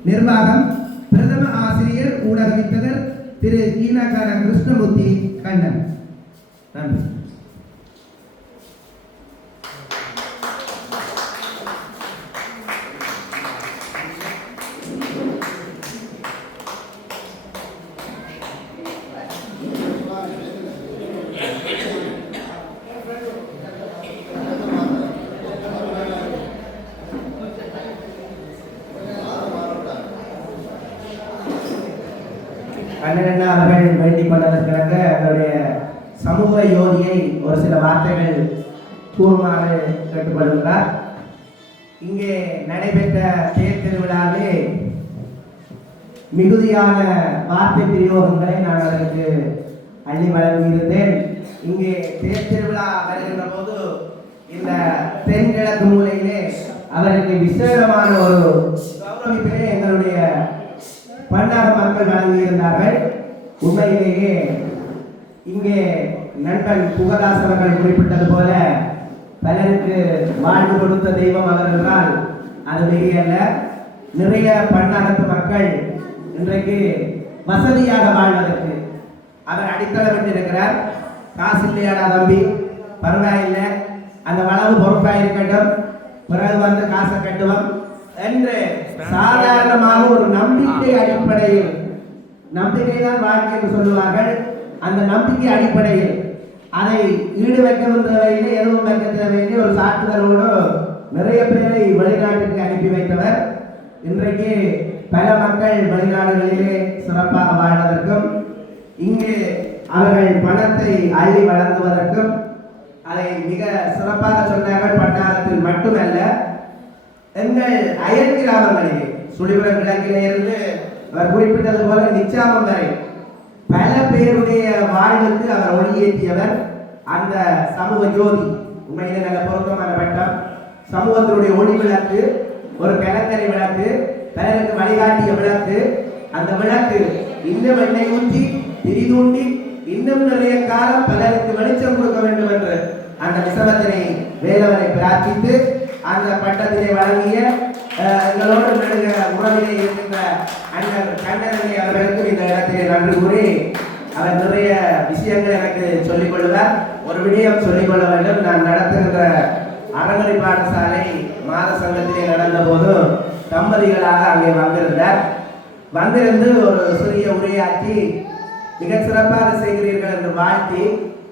நிர்வாகம் பிரதம ஆசிரியர் ஊடகவித்தகர் திரு ஈனகார கிருஷ்ணமூர்த்தி கண்ணன். நன்றி. கண்ணன் அவர்கள் வேண்டிக் கொண்டதற்காக எங்களுடைய சமூக யோதியை ஒரு சில வார்த்தைகள் கூறுமாறு கேட்டுக்கொள்கிறார். இங்கே நடைபெற்ற தேர் திருவிழாவிலே மிகுதியான வார்த்தை பிரயோகங்களை நான் அதற்கு அள்ளி வழங்கியிருந்தேன். இங்கே தேர் திருவிழா வருகின்ற போது இந்த தென்கிழக்கு மூலையிலே அவருக்கு விசேஷமான ஒரு கௌரவிப்பினை எங்களுடைய பன்னாக மக்கள் வழங்கியிருந்தார்கள். உண்மையிலேயே இங்கே நண்பன் புகதாஸ் அவர்கள் குறிப்பிட்டது போல பலருக்கு வாழ்வு கொடுத்த தெய்வம் அவர் என்றால் அது மிகையல்ல. நிறைய பன்னாகத்து மக்கள் இன்றைக்கு வசதியாக வாழ்வதற்கு அவர் அடித்தளமிட்டிருக்கிறார். காசு இல்லையாடா தம்பி, பரவாயில்லை, அந்த வளவு பொறுப்பாக இருக்கட்டும், பிறகு வந்து காசை கட்டுவோம் என்று சாதாரணமாக ஒரு நம்பிக்கை அடிப்படையில், நம்பிக்கை தான் வாழ்க்கை என்று சொல்லுவார்கள், அந்த நம்பிக்கை அடிப்படையில் அதை ஈடு வைக்கவும் தேவையில்லை, எதுவும் வைக்க தேவையில்லை, ஒரு சான்றிதழோடு நிறைய பேரை வெளிநாட்டுக்கு அனுப்பி வைத்தவர். இன்றைக்கு பல மக்கள் வெளிநாடுகளிலே சிறப்பாக வாழ்வதற்கும் இங்கு அவர்கள் பணத்தை அள்ளி வழங்குவதற்கும் அதை மிக சிறப்பாக சொன்னார்கள். பட்டாளத்தில் மட்டுமல்ல, எங்கள் அயல் கிராமங்களிலே சுழிபுரம் கிழக்கிலே இருந்து அவர் குறிப்பிட்டது போல நிச்சாமம் வரை பல பேருடைய வாழ்வுக்கு அவர் ஒளியேற்றியவர். அந்த சமூக ஜோதி உண்மையிலே நல்ல பொருத்தமான பட்டம். சமூகத்தினுடைய ஒளி விளக்கு, ஒரு கலங்கரை விளக்கு, பலருக்கு வழிகாட்டிய விளக்கு. அந்த விளக்கு இன்னும் எண்ணெய் ஊற்றி திரிதூண்டி இன்னும் நிறைய காலம் பலருக்கு வெளிச்சம் கொடுக்க வேண்டும் என்று அந்த விசவத்தினை வேலவனை பிரார்த்தித்து அந்த பட்டத்தினை வழங்கிய எங்களோடு நடுக உறவிலே இருக்கின்ற அண்ணன் கண்ணனை அவர்களுக்கு இந்த இடத்திலே நன்றி கூறி அவர் நிறைய விஷயங்கள் எனக்கு சொல்லிக் கொள்வார். ஒரு விடயம் சொல்லிக் கொள்ள வேண்டும். நான் நடத்துகின்ற அறநெறி பாடசாலை மாத சங்கத்திலே நடந்த போது தம்பதிகளாக அங்கே வந்திருந்து ஒரு சிறிய உரையாற்றி மிக சிறப்பாக செய்கிறீர்கள் என்று வாழ்த்தி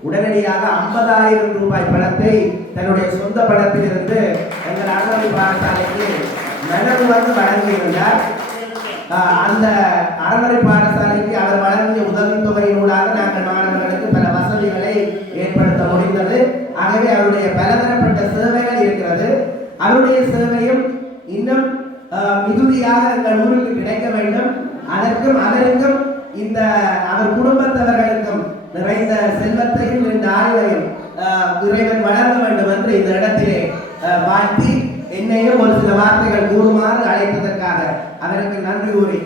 உடனடியாக 50,000 ரூபாய் பணத்தை தன்னுடைய சொந்த பணத்தில் இருந்து எங்கள் அறநெறி பாடசாலைக்கு நனவு வந்து வழங்கியிருந்தார். அந்த அறநெறி பாடசாலைக்கு அவர் வழங்கிய உதவித்தொகையினூடாக நாங்கள் மாணவர்களுக்கு பல வசதிகளை ஏற்படுத்த முடிந்தது. ஆகவே அவருடைய பலதரப்பட்ட சேவைகள் இருக்கிறது. அவருடைய சேவையும் இன்னும் மிகுதியாக எங்கள் ஊருக்கு கிடைக்க வேண்டும். அதற்கும் இந்த அவர் குடும்பத்தவர்களுக்கும் நிறைந்த செல்வத்தையும் இந்த ஆயுளையும் இறைவன் வழங்க வேண்டும் என்று இந்த இடத்திலே வாழ்த்தி என்னையும் ஒரு சில வார்த்தைகள் கூறுமாறு அழைத்ததற்காக அவருக்கு நன்றி கூறி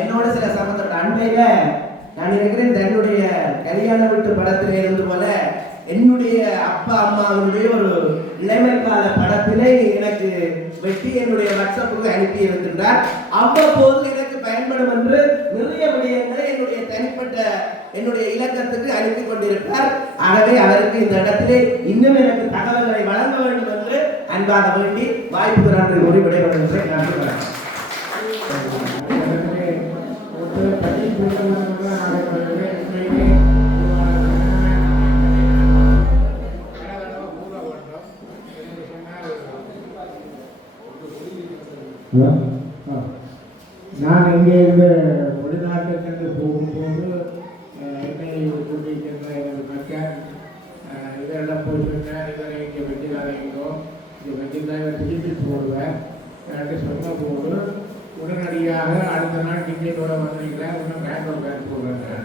என்னோட சில சம்பந்தப்பட்ட அண்மையில நான் நினைக்கிறேன் என்னுடைய கல்யாண வீட்டு படத்திலே இருந்து போல என்னுடைய அப்பா அம்மாவுடைய ஒரு இளமை கால படத்திலே எனக்கு வெட்டி என்னுடைய வாட்ஸ்அப்புக்கு அனுப்பி இருக்கின்றார். அவ்வப்போது எனக்கு பயன்படும் என்று நிறைய விடயங்களை என்னுடைய தனிப்பட்ட என்னுடைய இலக்கத்துக்கு அனுப்பி கொண்டிருக்கிறார். ஆகவே அவருக்கு இந்த இடத்திலே இன்னும் எனக்கு தகவல்களை வழங்க வேண்டும் என்று அன்பாக வேண்டி வாய்ப்பு நன்றி கூறி விடைபெறுகின்றேன். நன்றி. நான் இங்கே இருந்து வெளிநாட்டுக்கு போகும்போது என்னை கூட்டியிருக்கின்ற எனது மக்கள் இதெல்லாம் போயிருந்தேன், இதனை இங்கே வெற்றிலாதைங்களோ இங்கே வெற்றிலாக திருப்பி போடுவேன் என்று சொன்ன போது உடனடியாக அடுத்த நாள் டிக்கெட்டோட வந்தீங்களா இன்னும் பேங்காக் போடுறாங்க.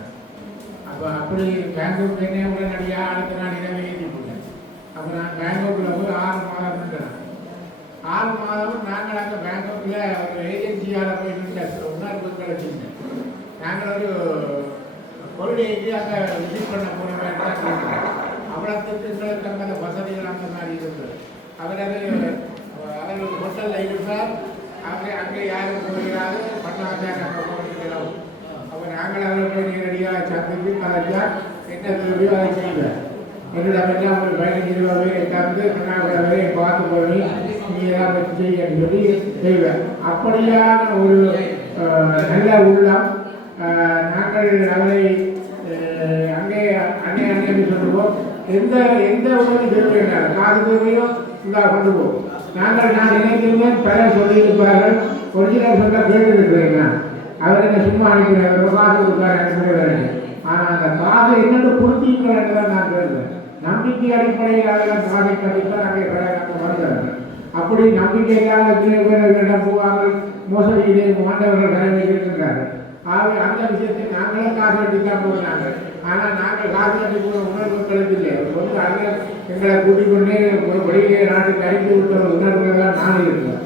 அப்போ அப்படி பேங்காக் என்ன உடனடியாக அடுத்த நாள் இடமே ஏற்றி போட்டேன். அப்போ நான் பேங்காக்கில் போய் 6 மாதம் இருந்தேன். 6 மாதமும் நாங்கள் அங்கே பேங்காக்கில் ஒரு ஏஜென்சியால் போய் உணர்வுகள் வச்சுருந்தேன். நாங்கள் ஒரு கொள்கைக்கு அங்கே விசிட் பண்ண போன மாதிரி தான் கேட்குறேன். அவ்வளோத்துக்கு எங்களுக்கு அங்கே அந்த வசதிகள் அந்த மாதிரி இருந்தது. அவர் ஹோட்டலில் இருந்தால் அங்கே யாரும் போகிறாரு பண்ணாதான் நாங்கள் போகிறோம். அப்போ நாங்கள் அதில் போய் நேரடியாக சந்தித்து கலைச்சா என்ன தேவையோ அதை செய்வேன். என்னிடமெல்லாம் ஒரு 15-20 பேர் உட்கார்ந்து கண்ணாடி பார்த்து போய் நீ ஏதாவது வச்சு செய்யன்னு சொல்லி செய்வேன். அப்படியான ஒரு நல்ல உள்ளம். நாங்கள் அவரை அங்கே அன்னை சொல்லுவோம். எந்த உணவு தேவையான காது தேவையோ இந்தா கொண்டு போவோம். நான் நினைக்கிறேன் பலர் சொல்லியிருப்பார்கள். ஒரிஜினல் சொல்ல கேட்டுருக்கிறேன். அவருக்கு சும்மா அனுப்பிடுறாரு, காசு கொடுக்காரு அனுப்பிடுறாரு. ஆனால் அந்த காசை என்னென்னு கொடுத்தீங்கன்னு தான் நான் கேட்கிறேன். நம்பிக்கை அடிப்படையில் அவர்கள் காசை கண்டிப்பாக நாங்கள் வருகிறார்கள். அப்படி நம்பிக்கை இல்லாத போவார்கள், மோசடியிலே மாண்டவர்கள் நிறைவேற்றிருக்கிறார்கள். ஆகவே அந்த விஷயத்தை நாங்களே காசு கட்டித்தான் போகிறாங்க. ஆனால் நாங்கள் காசு கட்டி போன உணர்வு மக்களுக்கு இல்லை. வந்து அங்கே எங்களை கூட்டிக் கொண்டே வெளியே நாட்டுக்கு அழைத்து விட்ட உணர்வுகள் தான் நான் இருக்கிறேன்.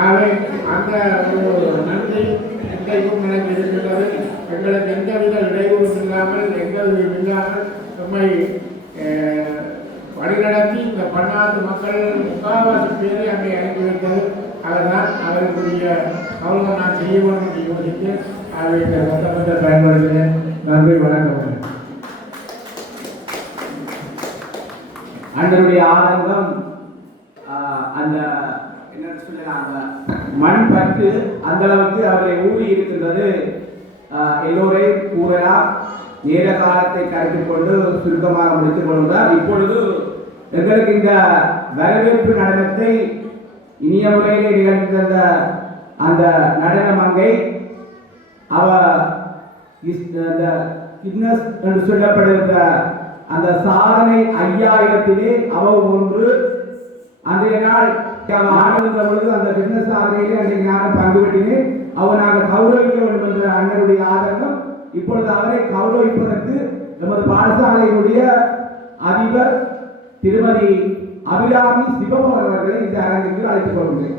ஆகவே அந்த ஒரு நன்றி இன்றைக்கும் எனக்கு இருக்கின்றது. எங்களுக்கு எந்தவித இடையூறும் இல்லாமல் எந்தவித இல்லாமல் நம்மை வழிநடத்தி இந்த பன்னாட்டு மக்கள் முக்கால்வாசி பேரை அங்கே அனுப்பி வைத்தது அதுதான் அவர்களுடைய கவலை நான் செய்ய வேண்டும் என்று யோசித்து அதை இந்த சட்டமன்ற பயன்படுத்தினேன். நன்றி, வணக்கம். அண்ணனுடைய ஆனந்தம் அந்த என்ன சொல்லலாம், மண் பற்று அந்த அளவுக்கு அவரை ஊறி இருக்கின்றது. எல்லோரையும் கூறலாம். நேர காலத்தை கருத்தில் கொண்டு சுருக்கமாக முடித்துக் கொள்கிறார். இப்பொழுது எங்களுக்கு இந்த வரவேற்பு நடனத்தை இனிய முறையிலே நிகழ்ந்த அந்த நடன மங்கை அவ கின்னஸ் என்று சொல்லப்படுகிற அந்த சாதனை 5000-லே அவ ஒன்று. அன்றைய நாள் ஆடுகின்ற பொழுது அந்த கின்னஸ் சாதனையிலே அன்றைக்கு நான் பங்கு பெற்றினேன். அவர் நாங்கள் கௌரவிக்க வேண்டும் என்ற அண்ணனுடைய ஆதங்கம். இப்பொழுது அவரை கௌரவிப்பதற்கு நமது பாடசாலையினுடைய அதிபர் திருமதி அபிராமி சிவம் அவர்களை இந்த அரங்குக்கு அழைத்துக் கொள்கிறேன்.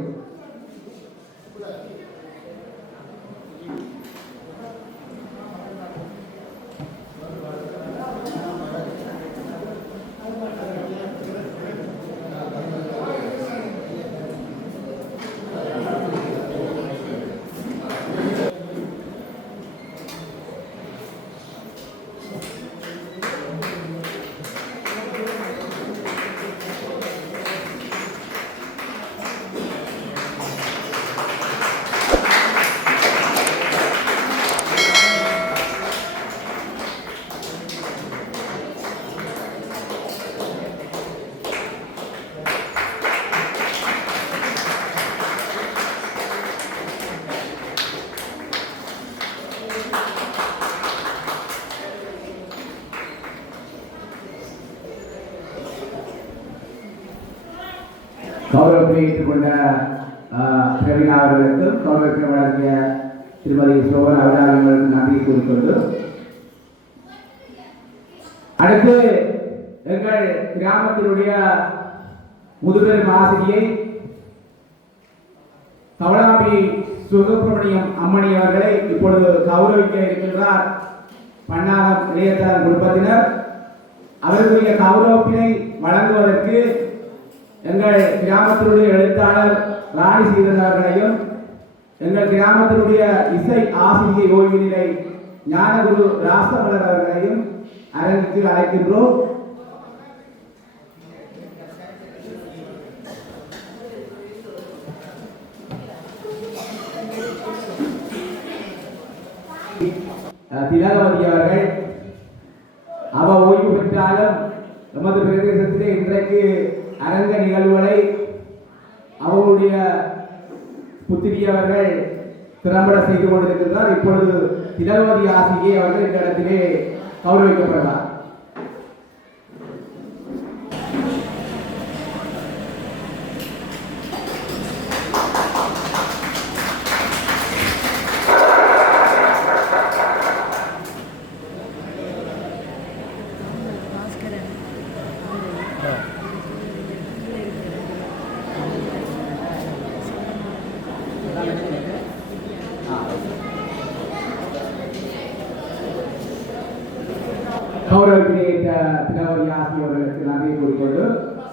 கௌரவத்தை ஏற்றுக்கொண்ட பிரவீனா அவர்களுக்கும் கௌரவத்தை வழங்கிய திருமதி சோபன் அவர்களுக்கு நன்றி கூறிக்கொண்டு அடுத்து எங்கள் கிராமத்தினுடைய முதுபெரும் ஆசிரியை கவலாபி சுப்பிரமணியம் அம்மணி அவர்களை இப்பொழுது கௌரவிக்க இருக்கின்றார் பன்னாகம் இளையத்தார் குடும்பத்தினர். அவர்களுடைய கௌரவத்தினை வழங்குவதற்கு எங்கள் கிராமத்தினுடைய எழுத்தாளர் ராணி சீதன் அவர்களையும் எங்கள் கிராமத்தினுடைய இசை ஆசிரியை ஓய்வு நிலை ஞானகுரு ராசமலர் அவர்களையும் அரங்குக்கு அழைக்கின்றோம். திலகவதி அவர்கள் அவ ஓய்வு பெற்றாலும் நமது பிரதேசத்திலே இன்றைக்கு அரங்க நிகழ்வுகளை அவருடைய புத்திரியவர்கள் திறம்பட செய்து கொண்டிருக்கிறார். இப்பொழுது திலகவதி ஆசிரியை அவர்கள் இந்த இடத்திலே கௌரவிக்கப்படுகிறார். கௌரவத்திலேற்ற திலகவதி ஆசிரியர்களுக்கு நன்றி கூறிக்கொண்டு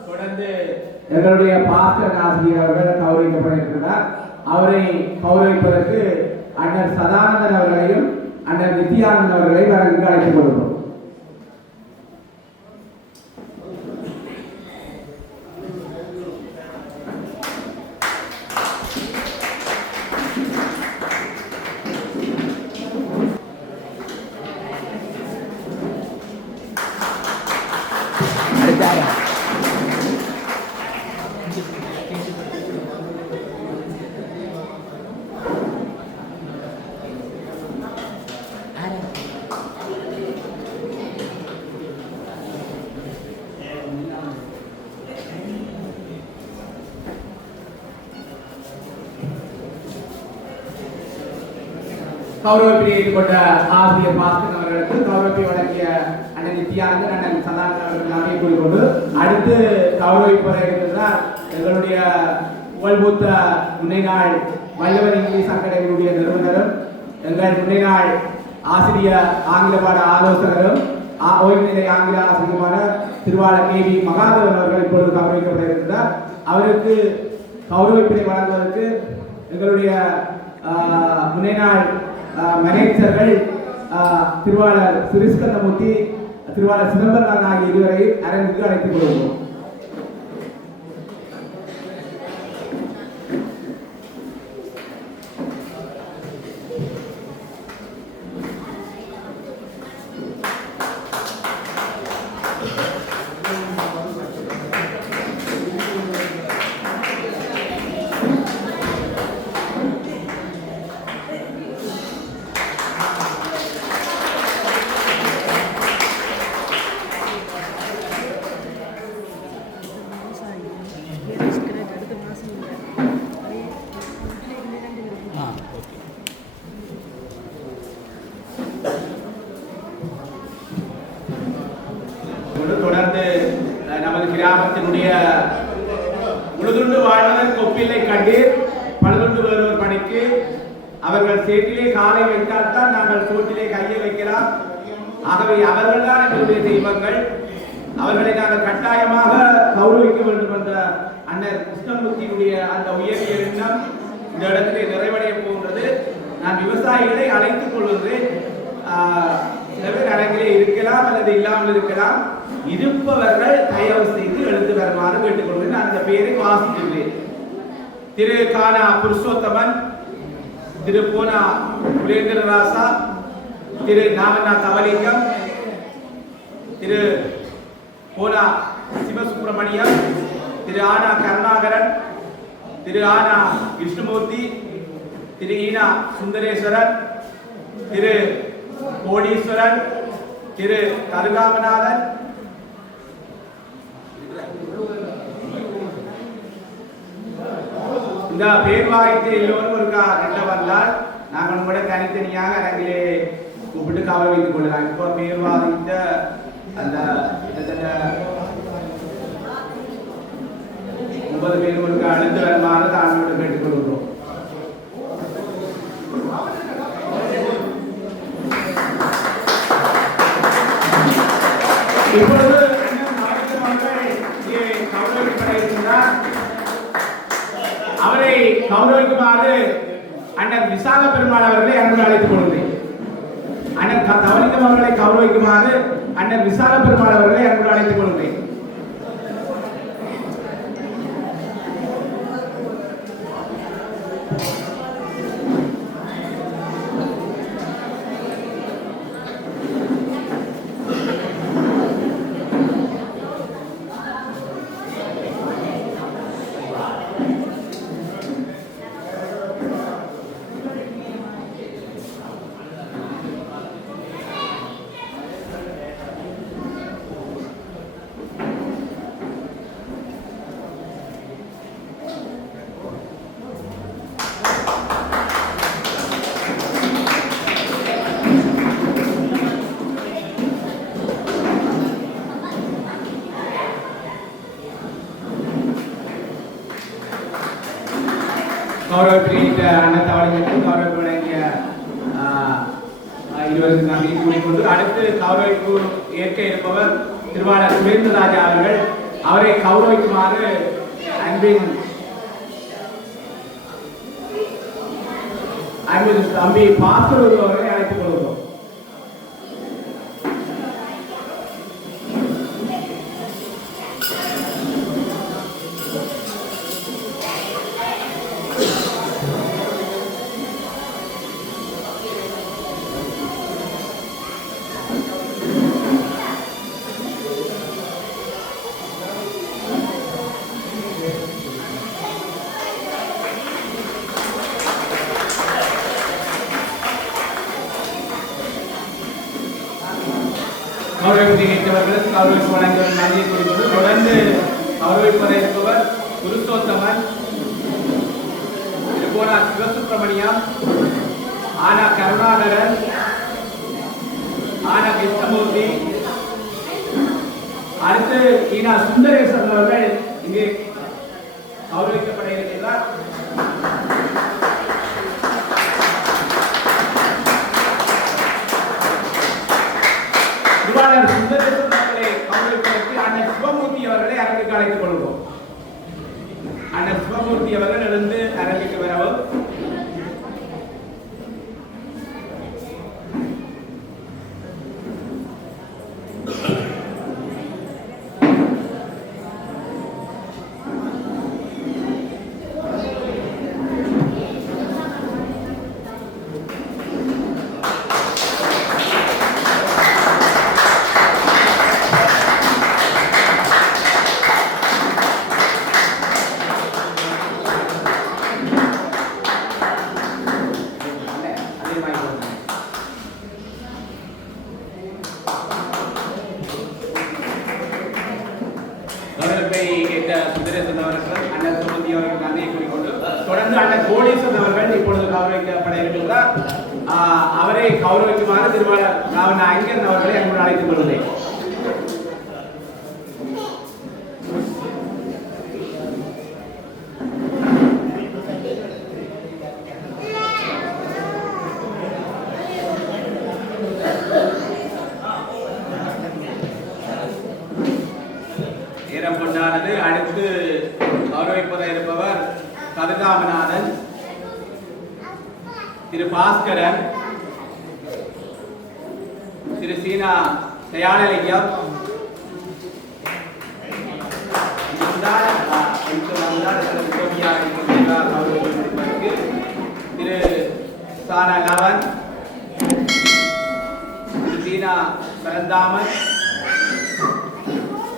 தொடர்ந்து எங்களுடைய பாஸ்டர் ஆசிரியர் அவர்கள் கௌரவிக்கப்பட இருக்கிறார். அவரை கௌரவிப்பதற்கு அண்ணன் சதானந்தன் அவர்களையும் அண்ணன் நித்யானந்தன் அவர்களையும் அவர்களுக்கு அழைத்துக் கொள்கிறோம். கௌரவத்தை ஏற்றுக்கொண்ட ஆசிரியர் பாஸ்கர் அவர்களுக்கு கௌரவத்தை வழங்கிய அண்ணன் நித்யானந்தன் அண்ணன் சந்தானன் அவர்கள் நன்றி கூறிக்கொண்டு அடுத்து கௌரவிப்பட இருக்கிறார் எங்களுடைய புகழ்மூத்த முன்னைநாள் வல்லவர் இங்கிலீஷ் அகாடமியுடைய நிறுவனரும் எங்கள் முன்னைநாள் ஆசிரியர் ஆங்கில பாட ஆலோசகரும் ஓய்வு நிலை ஆங்கில ஆசிரியருமான திருவாளர் கேவி மகாதேவன் அவர்கள் இப்பொழுது கௌரவிக்கப்பட இருக்கிறார். அவருக்கு கௌரவிப்பினை வழங்குவதற்கு எங்களுடைய முன்னைநாள் மேனேஜர்கள் திருவாளர் சிறிஸ்கந்தமூர்த்தி திருவாளர் சிதம்பரநாதன் ஆகிய இருவரை அரங்குக்கு அழைத்துக் கொள்வோம். தொடர்ந்து நமது கிராமத்தினுடைய உழுதுண்டு வாழ்வதற்கு ஒப்பில்லை கண்டு பழுதுண்டு வருவர் பணிக்கு அவர்கள் சேற்றிலே காலை வைத்தால்தான் நாங்கள் சோற்றிலே கையை வைக்கலாம். ஆகவே அவர்கள் தான் எங்களுடைய தெய்வங்கள். அவர்களை நாங்கள் கட்டாயமாக கௌரவிக்க வேண்டும் என்ற அண்ணன் கிருஷ்ணமூர்த்தியுடைய அந்த உயரிய எண்ணம் இந்த இடத்திலே நிறைவடைய போகின்றது. நான் விவசாயிகளை அழைத்துக் கொள்கின்றேன். சில பேர் அரங்கிலே இருக்கலாம் அல்லது இல்லாமல் இருக்கலாம். இருப்பவர்கள் தயவு செய்து எழுந்து வருமாறு கேட்டுக்கொள்கிறேன். அந்த பெயரை வாசிக்கின்றேன். திரு கானா புருஷோத்தமன், திரு போனா புலேந்திரராசா, திரு நாமனா தவலிங்கம், திரு போனா சிவசுப்பிரமணியம், திரு ஆனா கருணாகரன், திரு ஆனா விஷ்ணுமூர்த்தி, திரு ஈனா சுந்தரேஸ்வரன், திரு கோடீஸ்வரன், திரு கருகாமநாதன், இந்த பேர் வாய்த்து எல்லோரும் ஒரு கண்ட வந்தால் நாங்கள் கூட தனித்தனியாக அரங்கிலே கூப்பிட்டு கௌரவித்துக் கொள்ளலாம். இப்போ பேர் வாதித்த அந்த 9 பேர் ஒரு அழைத்து வருமாறு தாழ்வோடு கேட்டுக்கொள்கிறோம். இப்பொழுது கௌரவிக்கப்பட இருக்கின்றார். அவரை கௌரவிக்குமாறு அண்ணன் விசாக பெருமாள் அவர்களை அன்பு அழைத்துக் கொள்கிறேன். அண்ணன் தவலிங்கம் அவர்களை கௌரவிக்குமாறு அண்ணன் விசாக பெருமாள் அவர்களை அன்பு அழைத்துக் கொள்கிறேன். கௌரவத்திற்கு அண்ணன் தவலிங்கத்தில் கௌரவ வழங்கிய இருவருக்கு நன்றி கூறிக்கொண்டு அடுத்து கௌரவிப்பு ஏற்க இருப்பவர் திருவாளர் சுரேந்திரராஜா அவர்கள். அவரை கௌரவிக்குமாறு அன்பின் தம்பி பாஸ்கர் அவர்களை அழைத்துக் கொள்கிறோம். கௌரவித்தவர்களுக்கு கௌரவிப்பு வழங்கியவர் நன்றியை கூறிக்கொண்டு தொடர்ந்து கௌரவிப்பதை இருப்பவர் புருஷோத்தமன், திருப்போனா சிவசுப்பிரமணியம், ஆனா கருணாகரன், ஆனா கிருஷ்ணமூர்த்தி, அடுத்து ஈனா சுந்தரேசன் அவர்கள் இங்கே கௌரவிக்கப்பட இருக்கிறார். திருவாளர் சுந்தரேசன் அவர்களை கௌரவிப்பதற்கு அண்ணன் சிவமூர்த்தி அவர்களை அரங்குக்கு அழைத்துக் கொள்வோம். அண்ணன் சிவமூர்த்தி அவர்கள் எழுந்து அரங்குக்கு வரவும். சுந்தரேசன் அவர்கள் அண்ணன் சுமதி அவர்கள் நன்றியை கூறிக்கொண்டு தொடர்ந்து அண்ணன் கோடீஸ்வரன் அவர்கள் இப்பொழுது கௌரவிக்கப்பட இருக்கிறார். அவரை கௌரவிக்குமாறு திருவாளர் ராவண ஐங்கரன் அவர்களை அன்புடன் அழைத்துக் கொள்கிறேன். கொண்டானது. அடுத்து கௌரவிப்பத இருப்பவர் கதிர்காமநாதன், திரு பாஸ்கரன், திரு சீனா தயானலிங்கம், திரு சானா லவன், திரு சீனா பரந்தாமன்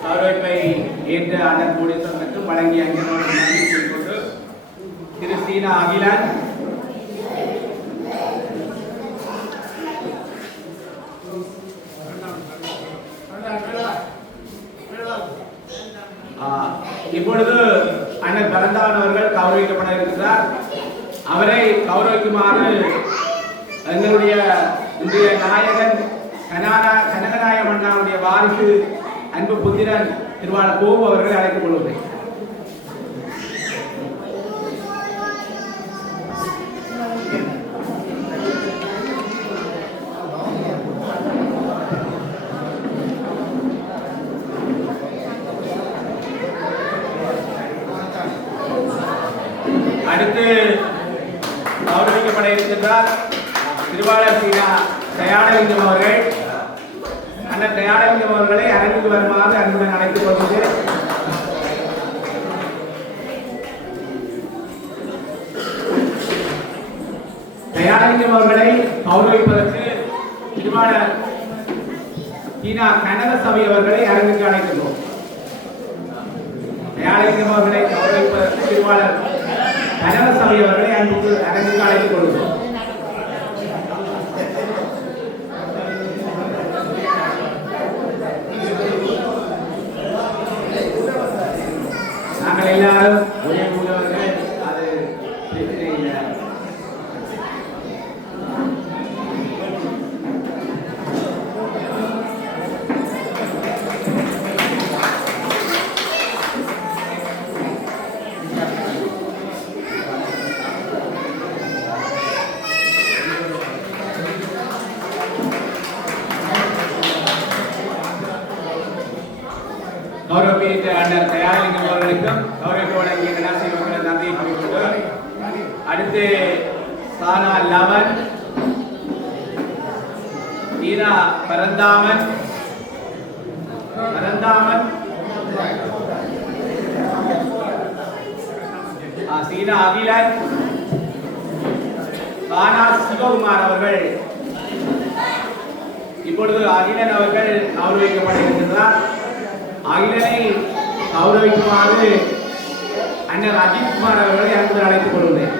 கௌரவிப்பை ஏற்ற அண்ணன் கோடீஸ்வரன் மற்றும் வழங்கிய அங்கனோடு நன்றி கூறிக்கொண்டு திரு சீனா அகிலன், இப்பொழுது அண்ணன் பரந்தாமன் அவர்கள் கௌரவிக்கப்பட இருக்கிறார். அவரை கௌரவிக்குமாறு எங்களுடைய இன்றைய நாயகன் கனகநாய மன்னாருடைய வாரிசு அன்பு புத்திரன் திருவாளர் கோபு அவர்களை அழைத்துக் கொள்வதை. அடுத்து கௌரவிக்கப்பட இருக்கின்றார் திருவாளர் சீனா தயானலிங்கம் அவர்கள். அண்ணன் தயானலிங்கம் அவர்களை அரங்குக்கு வருமாறு அன்புடன் அழைத்துக் கொள்வது. தயானலிங்கம் அவர்களை கௌரவிப்பதற்கு திருவாளர் சீனா கனக சபை அவர்களை அரங்குக்கு அழைக்கின்றோம். தயானலிங்கம் அவர்களை கௌரவிப்பதற்கு திருவாளர் கனக சபை அவர்களை அன்புக்கு அரங்குக்கு அழைத்துக் கொள்கிறோம். நாங்கள் எல்லாரும் ஒரே மூலவர்கள், அது பிரச்சனை இல்லை. கௌரவித்த அண்ணன் தயானலிங்கம் அவர்களுக்கும் கௌரவிக்க வழங்கிய கலாசி மக்கள் நன்றியை கூறிக்கொண்டு அடுத்து சானா லவன், ஈனா பரந்தாமன், சீனா அகிலன், கானா சிவகுமார் அவர்கள். இப்பொழுது அகிலன் அவர்கள் கௌரவிக்கப்பட இருக்கின்றார். அகிலனை கௌரவிக்குமாறு அண்ணன் அஜித் குமார் அவர்களை அன்புடன் அழைத்துக் கொள்கிறேன்.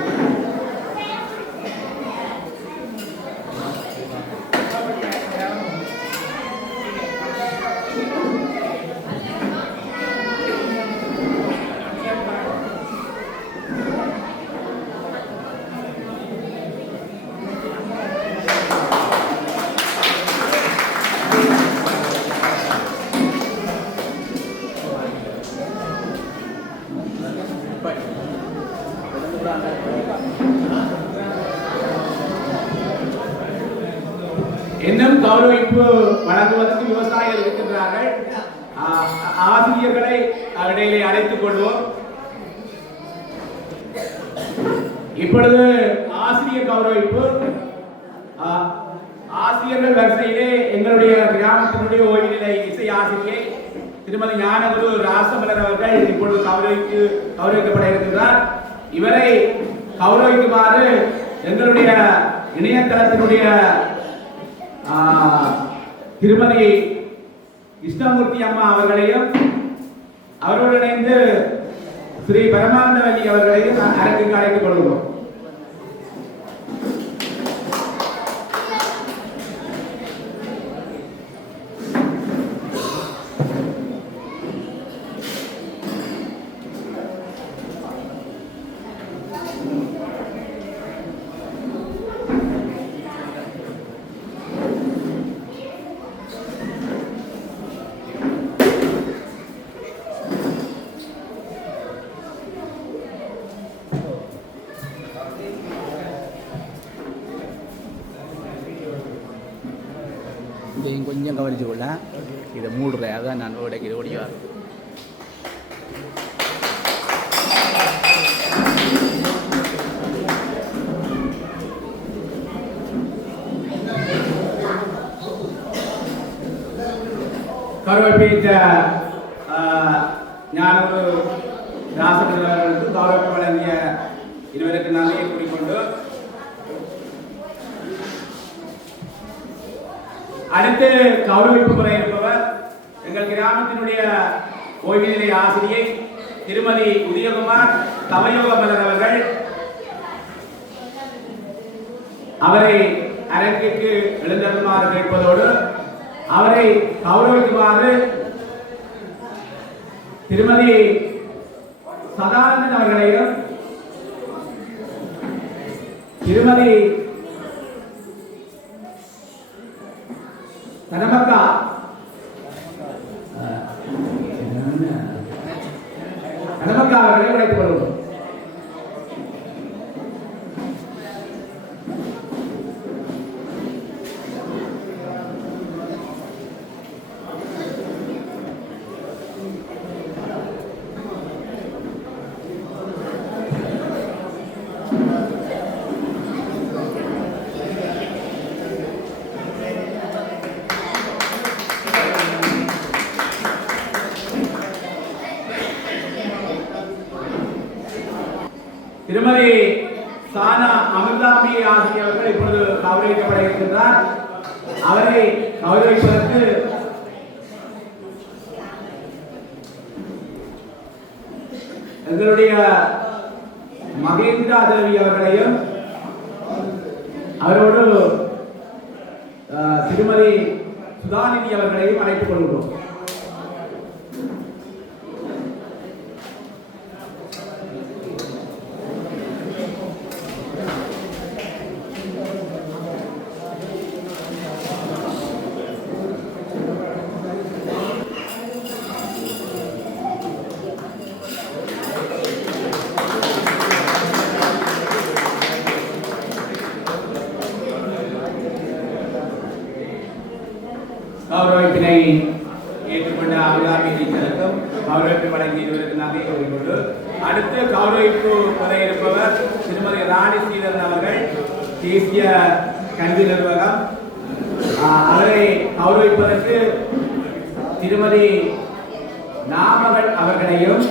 இன்னும் கௌரவிப்பு வழங்குவதற்கு விவசாயிகள் இருக்கின்றார்கள். ஆசிரியர்களை இடையிலே அழைத்துக் கொள்வோம். இப்பொழுது ஆசிரியர் கௌரவிப்பு. ஆசிரியர்கள் வரிசையிலே எங்களுடைய கிராமத்தினுடைய ஓய்வு நிலை இசை ஆசிரியை திருமதி ஞானகுரு ராசமலர் அவர்கள் இப்பொழுது கௌரவிக்கப்பட இருக்கின்றார். இவரை கௌரவிக்குமாறு எங்களுடைய இணையதளத்தினுடைய திருமதி கிருஷ்ணமூர்த்தி அம்மா அவர்களையும் அவரோடு இணைந்து ஸ்ரீ பரமானந்தவல்லி அவர்களையும் அரங்குக்கு அழைத்துக் கொள்கிறோம். இதையும் கொஞ்சம் கவனிச்சு கொள்ள இதை மூடுறேன். அதான் நான் ஓடைக்கு ஓடிவார். கௌரவிப்பித்த ஞானகுரு ராசமலர் அவர்களுக்கு கௌரவம் வழங்கிய இருவருக்கு நன்றியை கூறிக்கொண்டு அடுத்து கௌரவிப்பு முறை இருப்பவர் எங்கள் கிராமத்தினுடைய ஓய்வு நிலை ஆசிரியை திருமதி உதயகுமார் தவயோக மலர் அவர்கள். அவரை அரங்கிற்கு எழுந்தருமாறு கேட்பதோடு அவரை கௌரவிக்குமாறு திருமதி சதானந்தன் அவர்களையும் திருமதி கனமக்கா அவர்களை அழைத்துக் கொள்வோம். திருமதி சானா அமிர்தாமி ஆசிரியர் அவர்கள் இப்பொழுது கௌரவிக்கப்பட இருக்கின்றார். அவரை கௌரவிப்பதற்கு எங்களுடைய மகேந்திரா தேவி அவர்களையும் அவரோடு திருமதி சுதாநிதி அவர்களையும் அழைத்துக் கொள்கிறோம். கௌரவிப்பினை ஏற்றுக்கொண்ட அபிராமி டீச்சருக்கும் கௌரவிப்பு வழங்கி இருவருக்கு நன்றி கூறிக்கொண்டு அடுத்து கௌரவிப்பு வர இருப்பவர் திருமதி ராணி ஸ்ரீதரன் அவர்கள், தேசிய கல்வி நிர்வாகம். அவரை கௌரவிப்பதற்கு திருமதி நாமகள் அவர்களையும்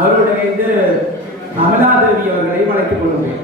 அவரோடு இணைந்து கமலாதேவி அவர்களையும் அழைத்துக் கொள்கிறேன்.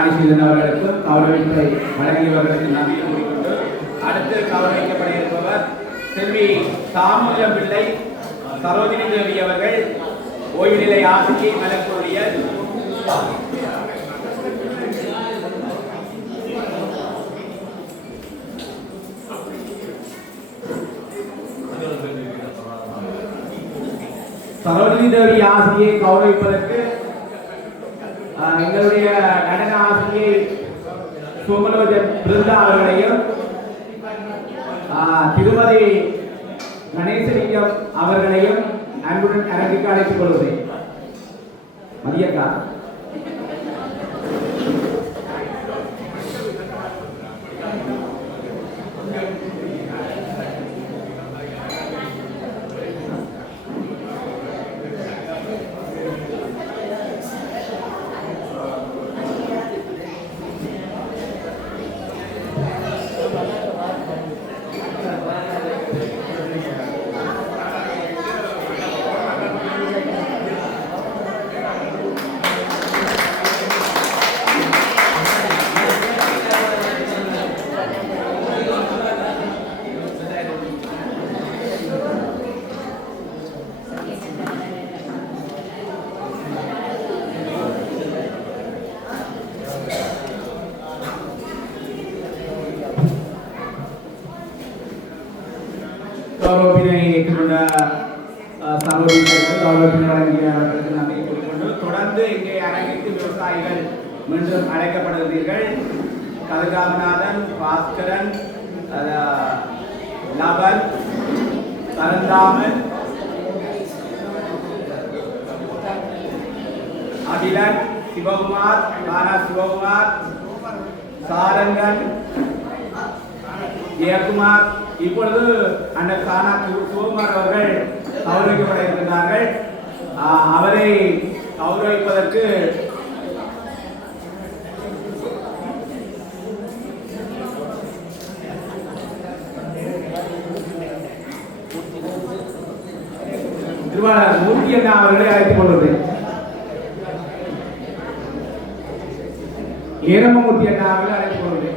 ஞானசீலன் அவர்களுக்கும் கௌரவிப்பை வழங்கியவர்களுக்கு நன்றி கூறிக்கொண்டு அடுத்து கௌரவிக்கப்பட இருப்பவர் செல்வி தாமோதரம் பிள்ளை சரோஜினி தேவி அவர்கள் ஓய்வு நிலை ஆசிரியை மலர்கூறிய சரோஜினி தேவி ஆசிரியை கௌரவிப்பதற்கு எங்களுடைய நடன ஆசிரியை சோமலோஜன் பிருந்தா அவர்களையும் திருமதி கணேசலிங்கம் அவர்களையும் அன்புடன் அரங்கிற்கு அழைத்துக் கொள்கிறேன். மதியக்கா கௌரவத்தினை ஏற்றுக்கொண்ட சகோதரிகளுக்கு கௌரவத்தினை வழங்கியவர்களுக்கு நன்றி கூறிக்கொண்டு தொடர்ந்து இங்கே அரங்கிற்கு விவசாயிகள் மீண்டும் அழைக்கப்படுகிறீர்கள். கதிராமநாதன், பாஸ்கரன், லவன், சரந்தாமன், அகிலன், சிவகுமார், பானா சிவகுமார், சாரங்கன், ஜெயக்குமார், இப்பொழுது அண்ணன் சானா சிவகுமார் அவர்கள் கௌரவிக்கப்பட இருக்கின்றார்கள். அவரை கௌரவிப்பதற்கு திருவாளர் மூர்த்தி அண்ணா அவர்களை அழைத்துக் கொள்வது. ஏரமமூர்த்தி அண்ணா அவர்களை அழைத்துக் கொள்வது.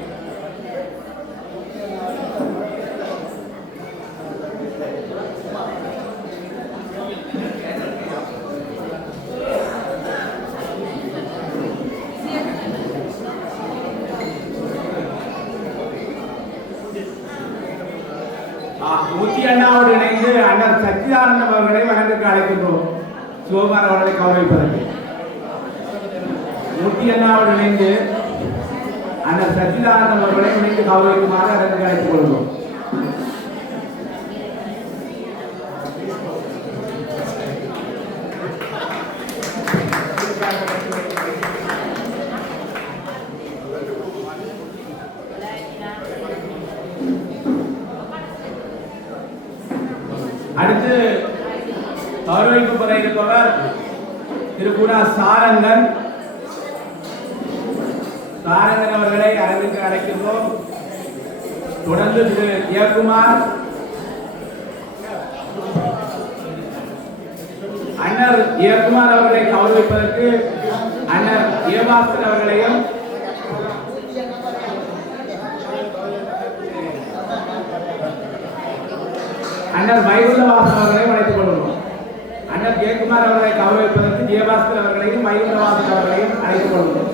மூர்த்தி அண்ணாவோடு இணைந்து அண்ணன் சச்சிதானந்தம் அவர்களை வழங்குக்கு அழைக்கின்றோம். சிவகுமார் அவர்களை கௌரவிப்பதற்கு மூர்த்தி அண்ணாவோடு இணைந்து அண்ணன் சச்சிதானந்தம் அவர்களை இணைந்து கௌரவிக்குமாறு அதற்கு அழைத்துக் கொள்கிறோம். அடுத்து கௌரவிப்பு பெற இருப்பவர் திருக்குடா சாரங்கன் அவர்களை அரங்கிற்கு அழைக்கின்றோம். தொடர்ந்து திரு ஜெயக்குமார், அண்ணர் ஜெயக்குமார் அவர்களை கௌரவிப்பதற்கு அண்ணர் ஜெயபாஸ்கர் அவர்களையும் அண்ணர் வைகுண்டவாசன் அவர்களையும் அழைத்துக் கொள்கிறோம். அண்ணர் ஜெயக்குமார் அவர்களை கௌரவிப்பதற்கு ஜெயபாஸ்கர் அவர்களையும் வைகுண்டவாசன் அவர்களையும் அழைத்துக் கொள்கிறோம்.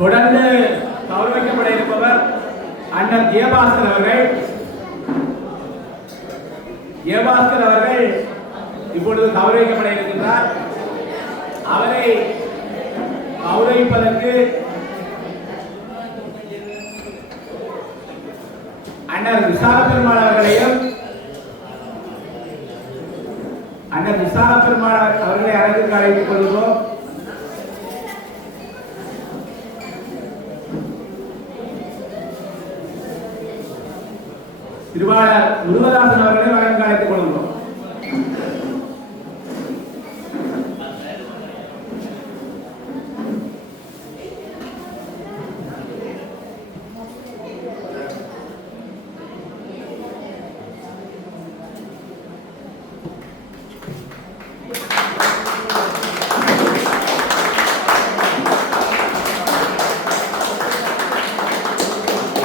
தொடர்ந்து கௌரவிக்கப்பட இருப்பவர் அண்ணன் ஜெயபாஸ்கர் அவர்கள். ஜெயபாஸ்கர் அவர்கள் இப்பொழுது கௌரவிக்கப்பட இருக்கின்றார். அவரை கௌரவிப்பதற்கு அண்ணன் விசால பெருமாள் அவர்களையும் அண்ணன் விசால பெருமாள் அவர்களை அரங்குக்கு அழைத்துக் கொள்கிறோம். திருவாளர் முருகதாசன் அவர்களை அரங்குக்கு அழைத்துக் கொள்கிறோம்.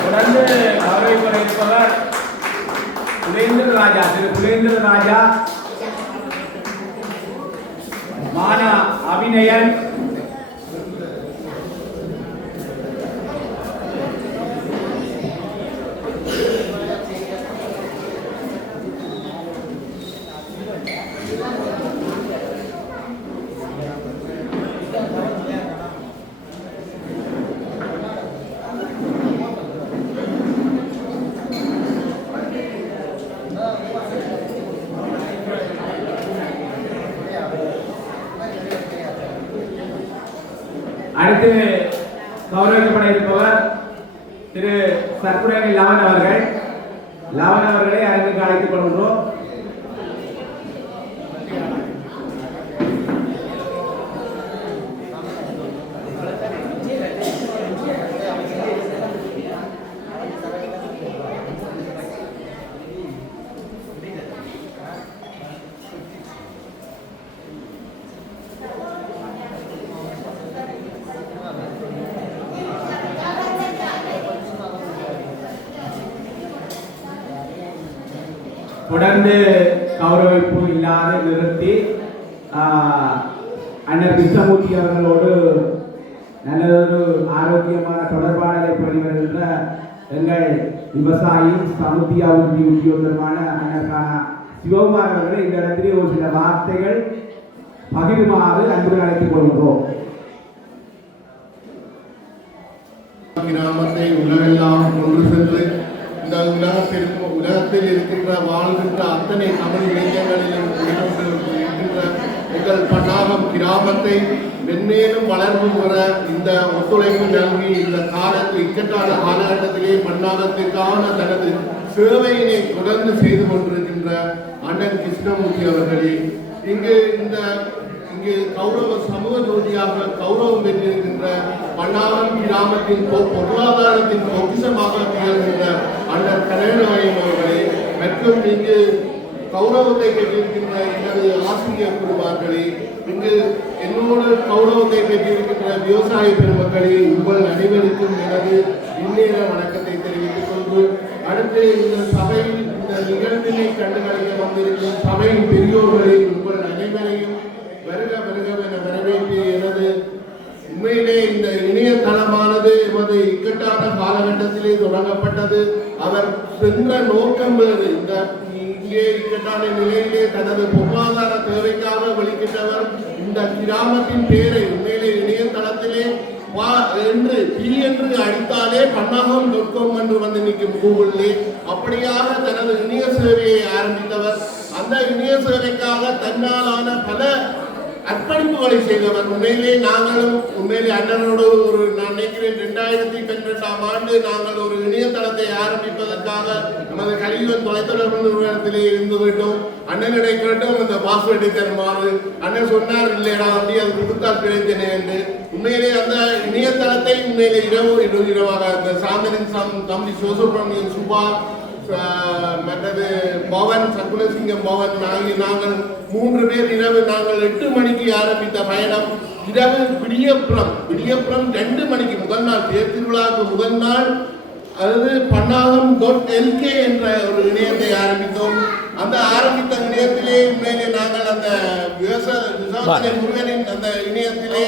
தொடர்ந்து அவரை பெற இருப்பவர் குலேந்திர ராஜா, திரு குலேந்திர ராஜா, மான அபிநயன், அடுத்து கௌரவிக்கப்பட இருப்பவர் திரு சர்க்குரேனி லவன் அவர்கள். லவன் அவர்களை அரங்குக்கு அழைத்துக் கொள்கிறோம். தொடர்ந்து கௌரவிப்பு இல்லாத நிறுத்தி அண்ணன் கிருஷ்ணமூர்த்தி அவர்களோடு நல்லதொரு ஆரோக்கியமான தொடர்பாடலை பண்ணி வருகின்ற எங்கள் விவசாயி சமுத்தியா உறுதி உத்தியோகமான அண்ணன் சிவகுமார் அவர்களை இந்த இடத்திலே ஒரு சில வார்த்தைகள் பகிருமாறு அன்புடன் அழைத்துக் கொள்கிறோம். கிராமத்தை உலகெல்லாம் கொண்டு சென்று இந்த உலகத்தில் இருக்கின்ற வாழ்கின்ற அத்தனை தமிழ் இளைஞர்களிலும் இருக்கின்ற எங்கள் பன்னாகம் கிராமத்தை மென்மேலும் வளர்வுகிற இந்த ஒத்துழைப்பு நல்கி இந்த இக்கட்டான காலகட்டத்திலே பன்னாகத்திற்கான தனது சேவையினை தொடர்ந்து செய்து கொண்டிருக்கின்ற அண்ணன் கிருஷ்ணமூர்த்தி அவர்களே, இங்கு கௌரவ சமூக ஜோதியாக கௌரவம் பெற்றிருக்கின்ற பன்னாகம் கிராமத்தின் பொருளாதாரத்தின் பொக்கிஷமாக திகழ்கின்ற அண்ணன் கனகநாயகம் அவர்களே, மற்றும் இங்கு கௌரவத்தை பெற்றிருக்கின்ற எனது ஆசிரியர் குழுவார்களே, இங்கு என்னோடு கௌரவத்தை பெற்றிருக்கின்ற விவசாய பெருமக்களே, உங்கள் அனைவருக்கும் எனது இந்நேர வணக்கத்தை தெரிவித்துக் கொண்டு அடுத்து இந்த சபையில் இந்த நிகழ்வினை கண்டுகளிக்க வந்திருக்கும் சபையின் பெரியோர்களை உங்கள் அனைவரையும் வருக வருகவென வரவேற்று எனது உண்மையிலே இந்த இணையதளமானது எமது இக்கட்டான காலகட்டத்திலே தொடங்கப்பட்டது. அவர் சென்ற நோக்கம் வேறு. இங்கே இக்கட்டான நிலையிலே தனது பொருளாதார தேவைக்காக வெளிக்கிட்டவர் இந்த கிராமத்தின் பேரை உண்மையிலே இணையதளத்திலே என்று அடித்தாலே பன்னாகம்.com என்று வந்து நிற்கும் கூகுளிலே. அப்படியாக தனது இணைய சேவையை ஆரம்பித்தவர். அந்த இணைய சேவைக்காக தன்னாலான பல அர்ப்பணிப்புகளை செய்தவர். உண்மையிலே நாங்களும் அண்ணனோடு நான் நினைக்கிறேன் 2012ஆம் ஆண்டு நாங்கள் ஒரு இணையதளத்தை ஆரம்பிப்பதற்காக நமது கலியுகன் தொலைத்தொடர்பு நிறுவனத்திலே இருந்து விட்டோம். அண்ணனிடை கேட்டோம் இந்த பாஸ்வேர்டை தருமாறு. அண்ணன் சொன்னார் இல்லைடா அப்படி அது கொடுத்தால் கிடைத்தேனே என்று. உண்மையிலே அந்த இணையதளத்தை உண்மையிலே இரவாக இந்த சாந்தனின் தம்பி சிவசுப்ரமணியன் சுபா மற்றது பவன் சக்குலசிங்கம் பவன் ஆகிய நாங்கள் 3 பேர் இரவு நாங்கள் 8 மணிக்கு ஆரம்பித்த பயணம் இரவு விடியப்புறம் 2 மணிக்கு முதல் நாள் தேர் திருவிழாவுக்கு முதல் நாள் அதாவது பன்னாகம்.lk என்ற ஒரு இணையத்தை ஆரம்பித்தோம். அந்த ஆரம்பித்த இணையத்திலே உண்மையிலே நாங்கள் அந்த விவசாய முருகனின் அந்த இணையத்திலே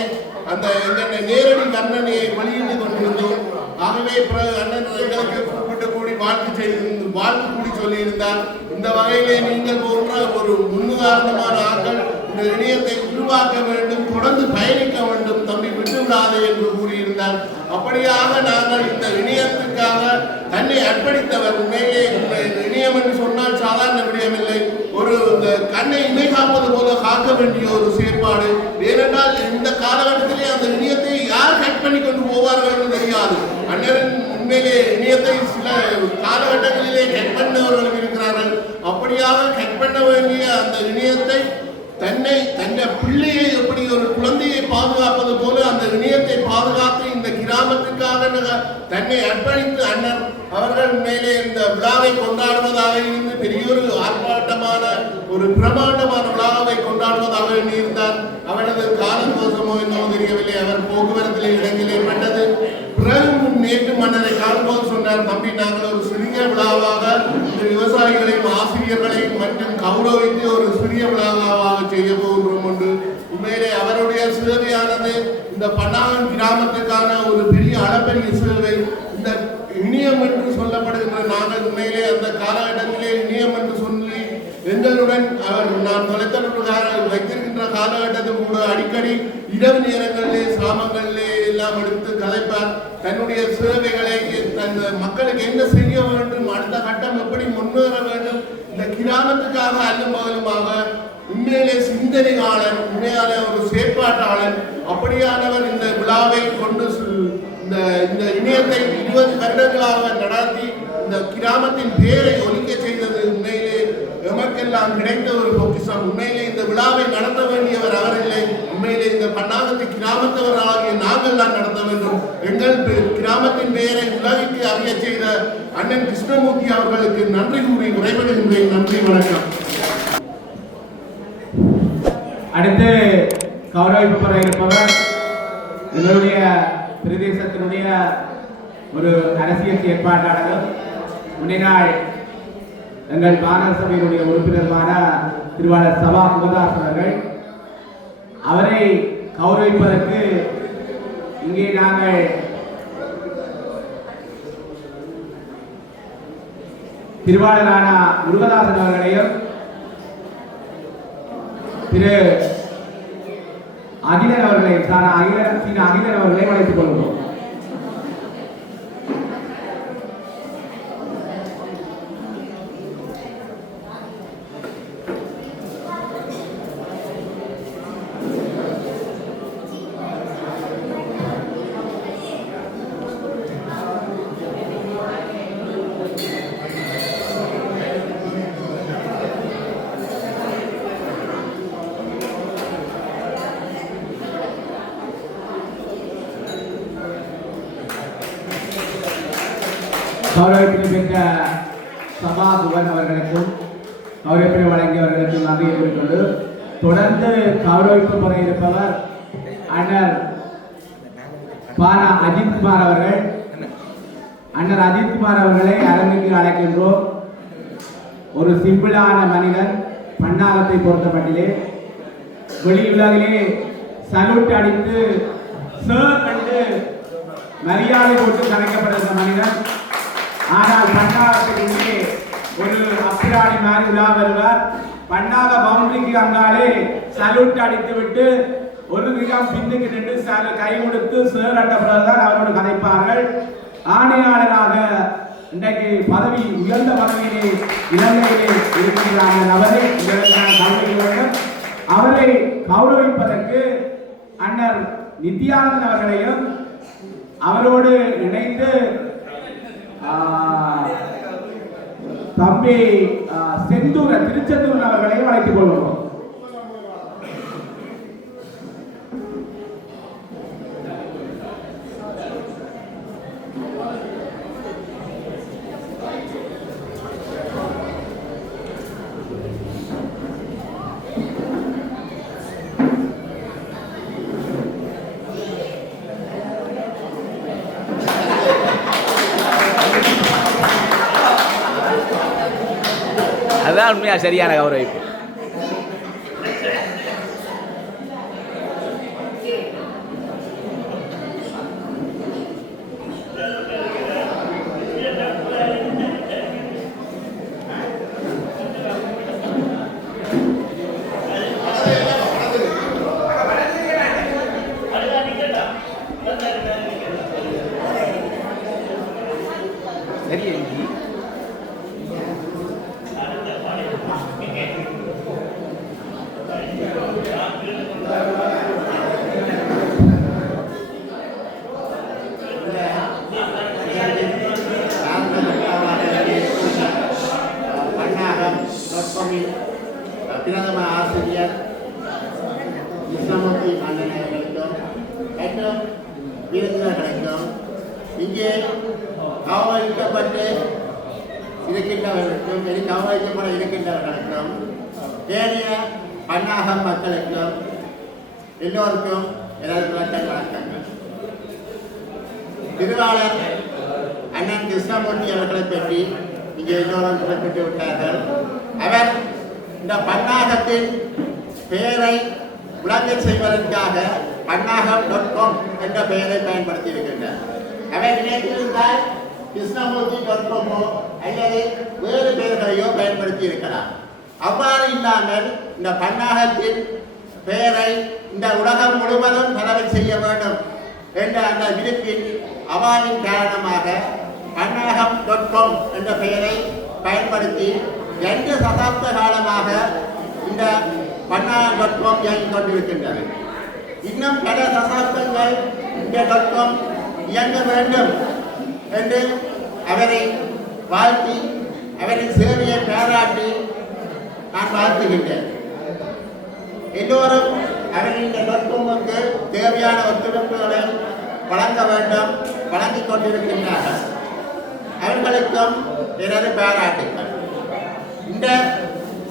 அந்த எங்களுடைய நேரடி வர்ணனையை வெளியிட்டு கொண்டிருந்தோம். ஆகவே அண்ணன் எங்களுக்கு கூப்பிட்டு கூடி வாழ்த்து கூடி சொல்லியிருந்தார். இந்த வகையிலே நீங்கள் போன்ற ஒரு முன்னுதாரணமான ஆட்கள் இந்த இணையத்தை உருவாக்க வேண்டும், தொடர்ந்து பயணிக்க வேண்டும், தம்பி விட்டுவிடாதே என்று கூறியிருந்தார். அப்படியாக நாங்கள் இந்த இணையத்துக்காக தன்னை அர்ப்பணித்தவர். உண்மையிலே இணையம் என்று சொன்னால் சாதாரண விடயமில்லை, ஒரு இந்த கண்ணை இணை காப்பது போல காக்க வேண்டிய ஒரு செயற்பாடு. ஏனென்றால் இந்த காலகட்டத்திலே அந்த இணையத்தை யார் ஹேக் பண்ணி கொண்டு போவார்கள் என்று தெரியாது. அந்நேரம் உண்மையிலே இணையத்தை சில காலகட்டங்களிலே ஹேக் பண்ணவர்கள் இருக்கிறார்கள். அப்படியாக ஹேக் பண்ண வேண்டிய அந்த இணையத்தை தன்னை பிள்ளையை எப்படி ஒரு குழந்தையை பாதுகாப்பது போல அந்த இணையத்தை பாதுகாத்து இந்த கிராமத்துக்காக தன்னை அர்ப்பணித்து அண்ணன் அவர்கள் மேலே இந்த விழாவை கொண்டாடுவதாக இருந்து பெரியொரு ஆர்ப்பாட்டமான ஒரு பிரமாண்டமான விழாவை கொண்டாடுவதாக இருந்தார். அவரது காலதோஷமோ என்னவோ தெரியவில்லை, அவர் போக்குவரத்திலே இடங்கள் ஏற்பட்டது. பிறகு நேற்று மன்னரை காணும்போது சொன்னார், தம்பி நாங்கள் ஒரு சிறிய விழாவாக விவசாயிகளையும் ஆசிரியர்களையும் மற்றும் கௌரவித்து ஒரு சிறிய விழாவாக செய்ய போகின்றோம் என்று. உண்மையிலே அவருடைய சேவையானது இந்த பன்னாகன் கிராமத்துக்கான ஒரு பெரிய அளப்பரிய சேவை. இந்த இணையம் என்று சொல்லப்படுகின்ற நாங்கள் உண்மையிலே அந்த காலகட்டத்திலே இணையம் என்று சொல்லி எங்களுடன் அவர் நான் தொலைத்தொடர்பு வைத்திருக்கின்ற காலகட்டத்தில் கூட அடிக்கடி இரவு நேரங்களிலே சாமங்களிலே எல்லாம் எடுத்து கதைப்பார். தன்னுடைய சேவைகளை தன் மக்களுக்கு என்ன செய்ய வேண்டும், அடுத்த கட்டம் எப்படி முன்னேற வேண்டும், இந்த கிராமத்துக்காக அல்லும் பகலுமாக உண்மையிலே சிந்தனையாளன், உண்மையான ஒரு செயற்பாட்டாளன். அப்படியானவர் இந்த விழாவை கொண்டு இந்த இணையத்தை 20 வருடங்களாக நடத்தி இந்த கிராமத்தின் பேரை ஒலிக்க செய்தது உண்மையிலே எமக்கெல்லாம் கிடைத்த ஒரு பொக்கிஷம். உண்மையிலே இந்த விழாவை நடத்த வேண்டியவர் அவர் இல்லை, உண்மையிலே இந்த பன்னாகத்து கிராமத்தவராகிய நாங்கள் தான் நடத்த வேண்டும். எங்கள் கிராமத்தின் பெயரை உலகிற்கு அறிய செய்த அண்ணன் கிருஷ்ணமூர்த்தி அவர்களுக்கு நன்றி கூறி விரைவடைகின்றேன். நன்றி, வணக்கம். அடுத்து கௌரவிப்பு பெற இருப்பவர் எங்களுடைய பிரதேசத்தினுடைய ஒரு அரசியல் செயற்பாட்டாளர், முன்னாள் எங்கள் மாநகர சபையினுடைய உறுப்பினருமான திருவாளர் சபா முகதாஸ் அவர்கள். அவரை கௌரவிப்பதற்கு இங்கே நாங்கள் திருவாளரான முருகதாசன் அவர்களையும் திரு அகிலன் அவர்களை அகிலன் அவர்களை அழைத்துக் கொள்கிறோம். கௌரவத்தில் பெற்ற சபா துவன் அவர்களுக்கும் கௌரவத்தை வழங்கியவர்களுக்கும் நன்றியை கூறிக்கொண்டு தொடர்ந்து கௌரவிப்பு முறை இருப்பவர் அண்ணர் பானா அஜித்குமார் அவர்கள். அண்ணர் அஜித்குமார் அவர்களை அரங்குக்கு அழைக்கின்றோம். ஒரு சிம்பிளான மனிதன், பன்னாகத்தை பொறுத்தமட்டிலே வெளி உலகிலே சல்யூட் அடித்து சார் கண்டு மரியாதை போட்டு கலைக்கப்படுகிற மனிதன். ஆனால் பன்னாகத்திலே ஒரு அப்பிராணி மாதிரி உலா வருவார். பன்னாக பவுண்டரிக்கு அங்காலே சல்யூட் அடித்து விட்டு ஒரு மிகம் பின்னுக்கு நின்று கை கொடுத்து சேர் அண்ட பிறகுதான் அவரோடு கதைப்பார்கள். ஆணையாளராக இன்றைக்கு பதவி, உயர்ந்த பதவியிலே இலங்கையிலே இருக்கின்ற அந்த நபரை கௌரவிக்க வேண்டும். அவரை கௌரவிப்பதற்கு அண்ணர் நித்யானந்தன் அவர்களையும் அவரோடு இணைந்து தம்பி திருச்செந்தூர் அவர்களையும் அழைத்துக் கொள்வோம். அதுதான் உண்மையாக சரியான கௌரவிப்பு. சரி எங்கி பிரதம ஆசிரியர் கிருஷ்ணமூர்த்தி மன்னர்களுக்கும் மற்றும் விருந்தினர்களுக்கும் இங்கே அவமதிக்கப்பட்டு இருக்கின்றவர்களுக்கும் அவமதிக்கப்பட இருக்கின்றவர்களுக்கும் ஏனைய பன்னாகம் மக்களுக்கும் எல்லோருக்கும் எனது வணக்கங்கள். திருவாளர் அண்ணன் கிருஷ்ணமூர்த்தி அவர்களை பற்றி இங்கே எல்லோரும் குறிப்பிட்டு விட்டார்கள். அவர் இந்த பன்னாகத்தின் பெயரை விளங்க செய்வதற்காக பன்னாகம்.com என்ற பெயரை பயன்படுத்தி இருக்கின்றார். அவர் நினைத்திருந்தால் கிருஷ்ணமூர்த்தி.com அல்லது வேறு பெயர்களையோ பயன்படுத்தி இருக்கலாம். அவ்வாறு இல்லாமல் இந்த பன்னாகத்தின் பெயரை இந்த உலகம் முழுவதும் பரவல் செய்ய வேண்டும் என்ற அந்த விருப்பின் அவாவின் காரணமாக பன்னாகம்.com என்ற பெயரை பயன்படுத்தி 2 சதாப்த காலமாக இந்த பன்னாகம்.com இயங்கிக் கொண்டிருக்கின்றது. இன்னும் பல சதாப்தங்கள் இந்த .com இயங்க வேண்டும் என்று அவரை வாழ்த்தி அவரின் சேவையை பாராட்டி நான் வாழ்த்துகின்றேன். எல்லோரும் அவரின் இந்த .comக்கு தேவையான ஒத்துழைப்புகளை வழங்க வேண்டும், வழங்கிக் கொண்டிருக்கின்றார்கள். அவர்களுக்கும் எனது பாராட்டுகள். இந்த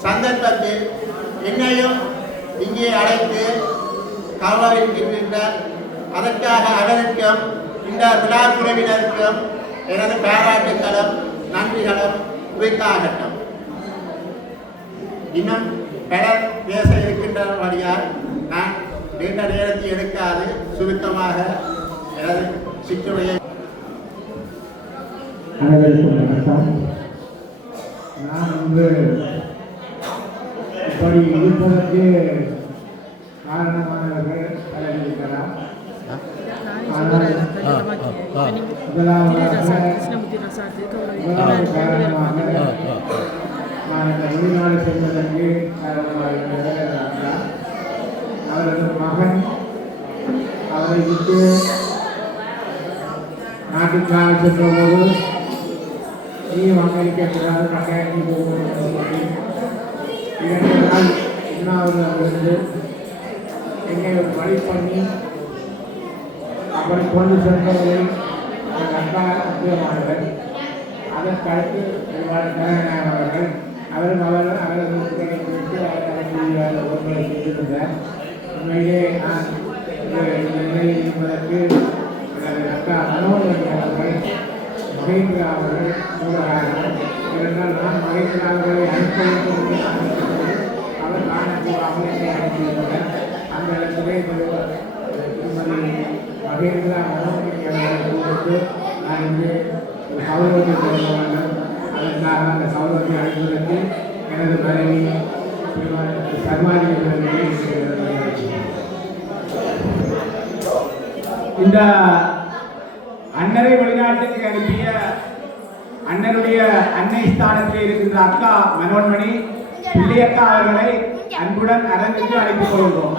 சந்தர்ப்பத்தில் என்னையும் இங்கே அழைத்து கௌரவிக்கின்றனர். அதற்காக அவருக்கும் இந்த விழா குழுவினருக்கும் எனது பாராட்டுகளும் நன்றிகளும் உரித்தாகட்டும். இன்னும் பலர் பேச இருக்கின்றபடியால் நான் நீண்ட நேரத்தை எடுக்காது சுருக்கமாக எனது சிற்றுரையை அனைவருக்கும் வணக்கம். நான் இன்று இப்படி இருப்பதற்கு காரணமானவர்கள் பலர் இருக்கலாம். ஆனால் முதலாவது காரணமாக நான் இந்த வெளிநாடு செல்வதற்கு காரணமாக இருந்தவர் அவரது மகன் அவரை விட்டு நாட்டுக்காக சென்றபோது நீ வாக்களிக்கக்கூடாது கட்டாயம் நீ போகணும் 2 நாள் இருந்து என்னை ஒரு வழி பண்ணி அப்படி கொண்டு சென்றவரை எங்கள் அக்கா முக்கியமானவர். அதற்கு அடுத்து கலைஞர் அவர்கள் அவரது உத்தரவை குறித்து அவர் ஒன்றை செய்திருந்தார். உண்மையிலே நான் இந்த நிலையில் இருப்பதற்கு எனது அக்கா மனோன்மணி அவர்கள் மகேந்திரா அவர்கள் சூழலாளர்கள். ஏனென்றால் நான் மகேந்திரா அவர்களை அனுப்பி அவர் காணக்கூடாமல் என்னை அனுப்பியிருந்தார். அந்த இடத்திலே திருமதி மகேந்திரா மனோன்மணி அவர்களை கூப்பிட்டு நான் இங்கே ஒரு கௌரவத்தை கொடுக்க வேண்டும். அதற்காக அந்த கௌரவத்தை அளிப்பதற்கு எனது மனைவி சர்வாதி இந்த அண்ணரை வெளிநாட்டுக்கு அனுப்பிய அண்ணனுடைய அன்னை ஸ்தானத்தில் இருக்கின்ற அக்கா மனோன்மணி பிள்ளையக்கா அவர்களை அன்புடன் அரங்குக்கு அழைத்துக் கொள்கிறோம்.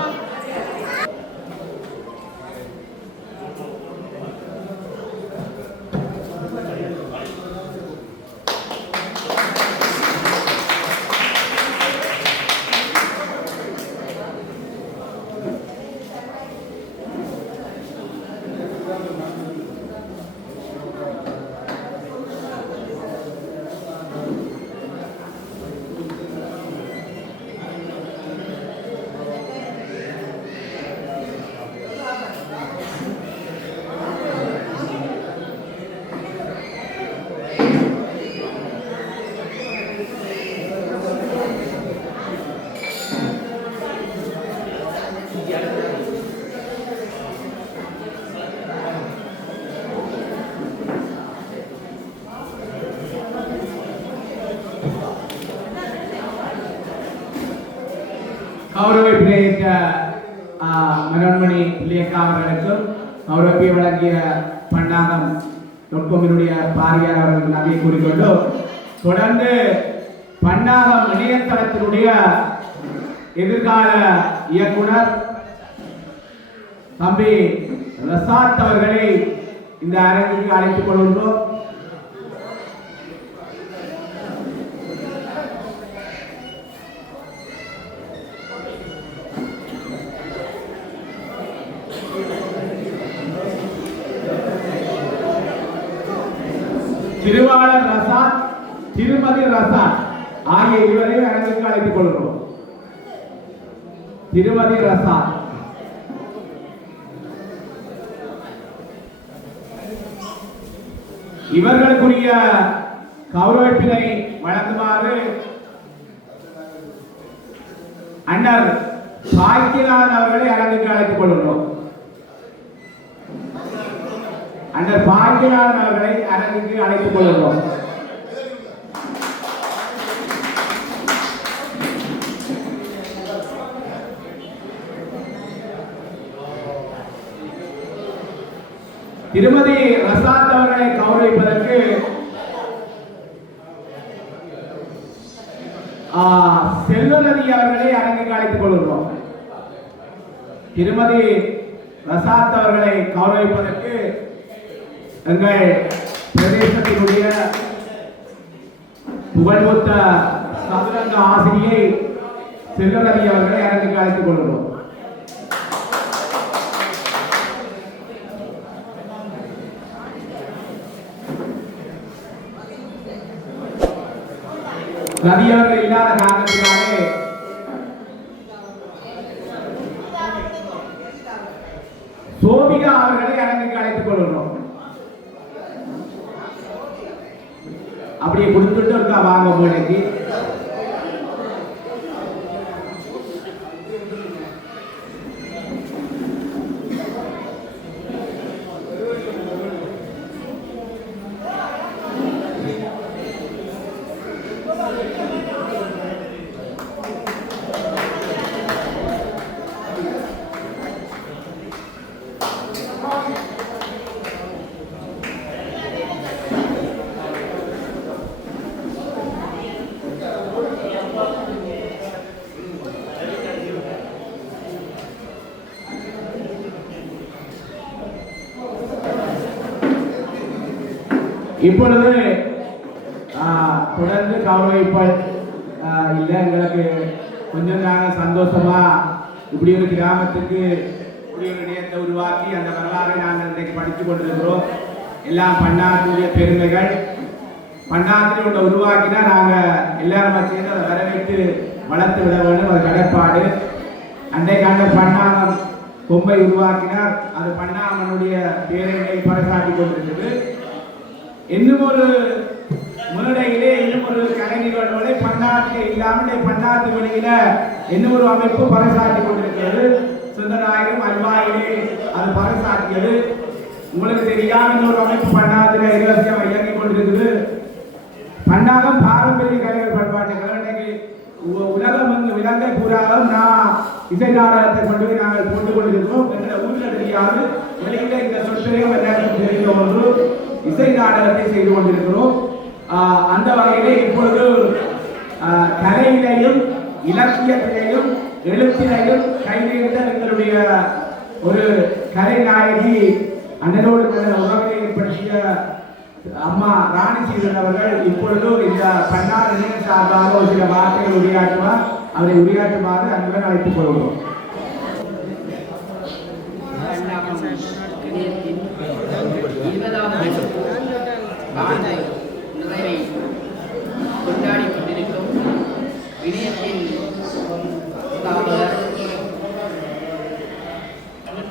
கௌரவிப்பினை ஏற்ற மனோன்மணி பிள்ளையக்கா அவர்களுக்கும் கௌரவிப்பை வழங்கிய பன்னாகம் நுட்பமினுடைய பாரியார் அவர்களுக்கு நன்றியை கூறிக்கொண்டு தொடர்ந்து பன்னாகம் இணையதளத்தினுடைய எதிர்கால இயக்குனர் தம்பி ரசாத் அவர்களை இந்த அரங்குக்கு அழைத்துக் கொள்கின்றோம். திருவாளர் ரசாத், திருமதி ரசாத் ஆகிய இருவரை அரங்குக்கு அழைத்துக் கொள்கிறோம். திருமதி ரசாத், இவர்களுக்குரிய கௌரவத்தினை வழங்குமாறு அண்ணர் பாக்கியநாதன் அவர்களை அரங்குக்கு அழைத்துக் கொள்கிறோம். அண்ணர் பாக்கியநாதன் அவர்களை அரங்குக்கு அழைத்துக் கொள்கிறோம். திருமதி ரசாத் அவர்களை கௌரவிப்பதற்கு செல்வநதி அவர்களை அரங்குக்கு அழைத்துக் கொள்கிறோம். திருமதி ரசாத் அவர்களை கௌரவிப்பதற்கு எங்கள் பிரதேசத்தினுடைய புகழ்பூத்த சதுரங்க ஆசிரியை செல்வநதி அவர்களை அரங்குக்கு அழைத்துக் கொள்கிறோம். நதியவர்கள் இல்லாத காரணத்தினாலே சோபிகா அவர்களை அரங்குக்கு அழைத்துக் கொள்கிறோம். அப்படியே கொடுத்துட்டு இருக்கா வாங்க போனக்கு. இப்பொழுது தொடர்ந்து கௌரவிப்ப இல்லை, எங்களுக்கு கொஞ்சம் நாங்கள் சந்தோஷமா இப்படி ஒரு கிராமத்துக்கு இப்படி ஒரு நிலையத்தை உருவாக்கி அந்த வரலாறை நாங்கள் இன்றைக்கு படித்துக் கொண்டிருக்கிறோம். எல்லாம் பன்னாட்டுடைய பெருமைகள். பன்னாட்டில் உள்ள உருவாக்கினா நாங்கள் எல்லாரும் சேர்ந்து அதை வரவேற்று வளர்த்து விட வேண்டும். அது கடற்பாடு. அன்றைக்கான பன்னாகம் கொம்பை உருவாக்கினார். அது பன்னாமனுடைய பேரை பறைசாட்டி கொண்டிருக்கிறது. இன்னும் ஒரு முன்னடையிலே இன்னும் ஒரு கலை நிகழ்வுகளை பன்னாட்டிலே இல்லாமல் பன்னாட்டு வெளியில இன்னும் ஒரு அமைப்பு பறைசாட்டி கொண்டிருக்கிறது. சுந்தரநாயகம் அல்வாயிலே அது பறைசாட்டியது. உங்களுக்கு தெரியாம இன்னொரு அமைப்பு பன்னாட்டில இலவசம் இயங்கிக் கொண்டிருக்குது. பன்னாகம் பாரம்பரிய கலைகள் பண்பாட்டுகள் இன்னைக்கு உலகம் விலங்கை பூராலும் நான் இசை நாடகத்தை கொண்டு போய் நாங்கள் போட்டு கொண்டிருக்கிறோம். என்ற ஊரில் தெரியாது வெளியில இந்த சொற்களையும் எல்லாருக்கும் தெரிந்த ஒன்று இசை நாடகத்தை செய்து கொண்டிருக்கிறோம். அந்த வகையிலே இப்பொழுது கலையிலையும் இலக்கியத்திலையும் எழுத்திலையும் கைதேர்ந்த எங்களுடைய ஒரு கலைநாயகி அண்ணனோடு உறவை ஏற்படுத்திய அம்மா ராணி சீதன் அவர்கள் இப்பொழுது இந்த பன்னார் நிலைய சார்பாக ஒரு சில வார்த்தைகள் உரையாற்றுவார். அவரை உரையாற்றுமாறு அன்புடன் அழைத்துக் கொள்கிறோம். கொண்டாடி கொண்டிருக்கும் இணையத்தின்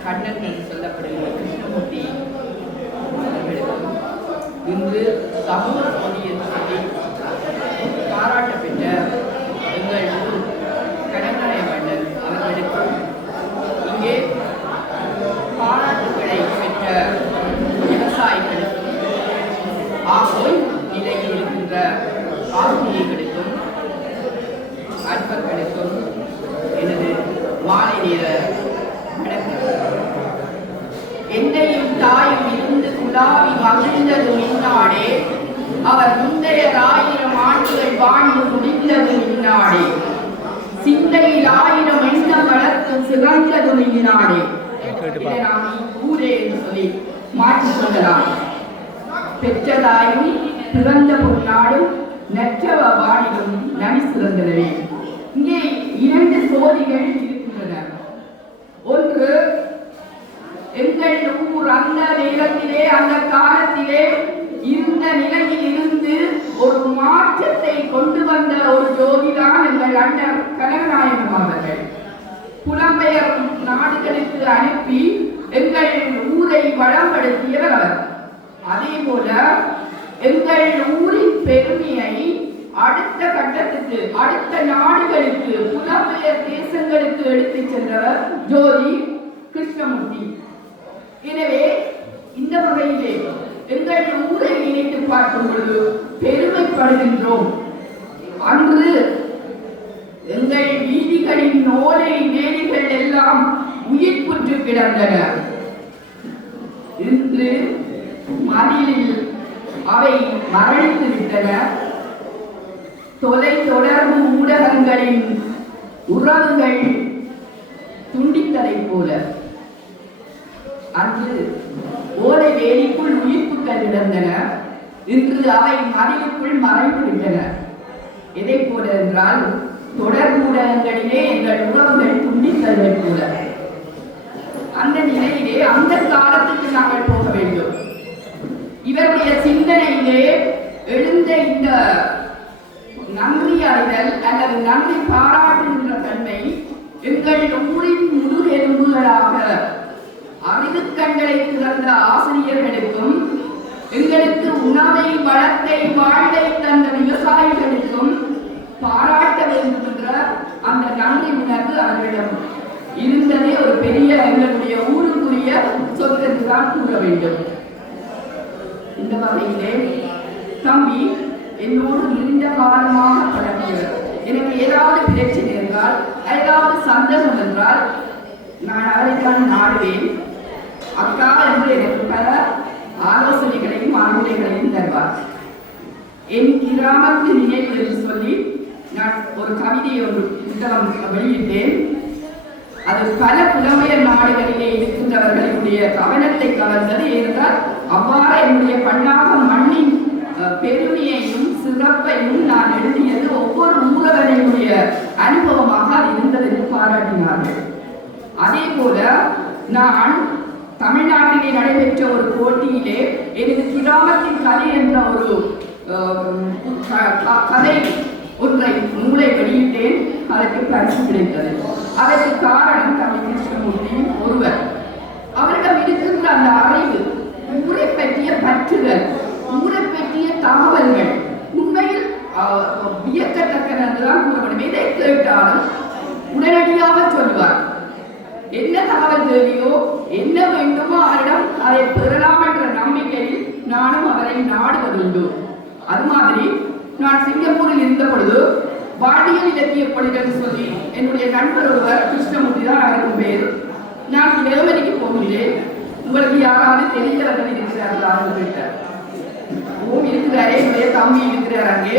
கண்ணன் என்று சொல்லப்படுகிற கிருஷ்ணமூர்த்தி இன்று சமூக பொறியியல் பாராட்ட பெற்ற எங்கள் கடற்கரை மன்னர் அவர்களுக்கும் இங்கே பாராட்டுகளை பெற்ற விவசாயிகளுக்கும் ஓய்வு நிலையில் இருக்கின்ற ஆசிரியர்களுக்கும் அன்பர்களுக்கும் எனது மாலை நேர வணக்கம். என்னையும் தாயும் இருந்து குலாவி மகிழ்ந்தது மின்னாடே, அவர் முந்தைய 1000 ஆண்டுகள் வாழ்ந்து முடிந்தது மின்னாடே, சிந்தையில் 1000 எண்ணம் வளர்த்து சிறந்தது மின்னாடே. இதை நாம் ஊரே என்று சொல்லி மாற்றிக் கொள்ளலாம். பெற்றதாயும் பிறந்த பொன்னாடும் நற்றவ வாடிலும் நனி சிறந்தனவே. இங்கே 2 சோதிகள் இருக்கின்றன. ஒன்று, எங்கள் ஊர் அந்த நேரத்திலே அந்த காலத்திலே இருந்த நிலையில் இருந்து ஒரு மாற்றத்தை கொண்டு வந்த ஒரு ஜோதிதான் எங்கள் அண்ணன் கனகநாயகம் அவர்கள். புலம்பெயர் நாடுகளுக்கு அனுப்பி எங்கள் ஊரை வளப்படுத்தியவர் அவர். அதே போல எங்கள் ஊரின் பெருமையை அடுத்த கட்டத்துக்கு, அடுத்த நாடுகளுக்கு, புலம்பெயர் தேசங்களுக்கு எடுத்துச் சென்றவர் ஜோதி கிருஷ்ணமூர்த்தி. எனவே இந்த வகையிலே எங்கள் ஊரை நினைத்து பார்க்கும் பொழுது பெருமைப்படுகின்றோம். அன்று எங்கள் வீதிகளின் ஓலை வேலிகள் எல்லாம் உயிர்ப்புற்று கிடந்தன. இன்று மதிலில் அவை மரணித்து விட்டன. தொலை தொடர்பு ஊடகங்களின் உறவுகள் துண்டித்ததை போல அன்று ஓலை வேலிக்குள் உயிர்ப்புகள் கிடந்தன. இன்று அவை மதிலுக்குள் மறைந்து விட்டன. எதை போல என்றால் தொடர்பு ஊடகங்களிலே எங்கள் உறவுகள் துண்டித்ததை போல. அந்த நிலையிலே அந்த காலத்துக்கு நாங்கள் போக வேண்டும். இவருடைய சிந்தனையிலே எழுந்த இந்த நன்றி அறிதல் அல்லது நன்றி பாராட்டுகின்ற தன்மை எங்கள் ஊரின் முதுகெலும்புகளாக அறிவுக்கண்களை திறந்த ஆசிரியர்களுக்கும், எங்களுக்கு உணவை வளத்தை வாழ்வை தந்த விவசாயிகளுக்கும் பாராட்ட வேண்டும் என்ற அந்த நன்றி உணர்வு அவர்களிடம் இருந்ததே ஒரு பெரிய எங்களுடைய ஊருக்குரிய சொற்கென்று தான் கூற வேண்டும். இந்த வகையிலே தம்பி என்னோடு நீண்ட காலமாக பழகுகிறார். எனக்கு ஏதாவது பிரச்சனை என்றால், ஏதாவது சந்தேகம் என்றால் நான் அவரைத்தான் நாடுவேன். அக்கா என்று எனக்கு பல ஆலோசனைகளையும் அறிவுரைகளையும் தருவார். என் கிராமத்து நினைவு என்று சொல்லி நான் ஒரு கவிதையை ஒரு புத்தகம் வெளியிட்டேன். அது பல புலமையர் நாடுகளிலே இருக்கின்றவர்களுடைய கவனத்தை கவர்ந்தது. ஏனென்றால் அவ்வாறு என்னுடைய பண்ணாக மண்ணின் பெருமையையும் சிறப்பையும் நான் எழுதியது ஒவ்வொரு ஊரவரையுடைய அனுபவமாக அது இருந்தது என்று பாராட்டினார்கள். அதே போல நான் தமிழ்நாட்டிலே நடைபெற்ற ஒரு போட்டியிலே எனது கிராமத்தின் கதை என்ற ஒரு கதை ஒன்றை நூலை வெளியிட்டேன். அதற்கு பரிசு கிடைத்தது. அதற்கு காரணம் தம்பி கிருஷ்ணமூர்த்தி ஒருவர். அவரிடம் இருக்கின்ற அந்த அறிவு, ஊரை பற்றிய பற்றுதல், ஊரை பற்றிய தகவல்கள் உண்மையில் வியக்கத்தக்கதான் கூற வேண்டும். எதை கேட்டாலும் உடனடியாக சொல்வார். என்ன தகவல் தேவையோ, என்ன வேண்டுமோ அவரிடம் அதை பெறலாம் என்ற நம்பிக்கையில் நானும் அவரை நாடுவதுண்டு. அது மாதிரி நான் சிங்கப்பூரில் இருந்த பொழுது வாடியல் இலக்கிய பொழிகள் சொல்லி என்னுடைய நண்பர் ஒருவர், கிருஷ்ணமூர்த்தி தான் அவருக்கும் பேர், நான் ஜெர்மனிக்கு போகிறேன். உங்களுக்கு யாராவது தெரிந்தவர்கள் இருக்கிறார்களா கேட்டார். ஓம் இருக்கிறாரே, என்னுடைய தம்பி இருக்கிறார் அங்கே,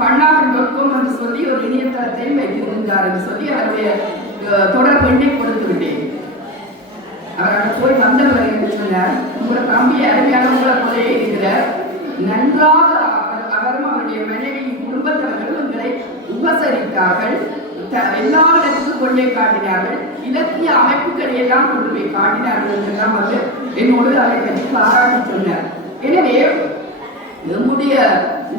பண்ணாகம் என்று சொல்லி ஒரு இணையதளத்தை வைத்திருந்தார் என்று சொல்லி அவருடைய தொடர்பு எண்ணை கொடுத்து விட்டேன். அவர் அங்கே போய் வந்தவர் என்று சொன்னார், உங்களோட தம்பி அருமையான உங்களை போலே இருக்கிறார், நன்றாக அவரும் அவருடைய மனைவியின் குடும்பத்தவர்களும் எங்களை உபசரித்தார்கள், எல்லா இடத்துக்கும் கொண்டே காட்டினார்கள், இலக்கிய அமைப்புகளை எல்லாம் கொண்டு போய் காட்டினார்கள் என்றெல்லாம் வந்து என்னோடு அதை பற்றி பாராட்டி சொன்னார். எனவே நம்முடைய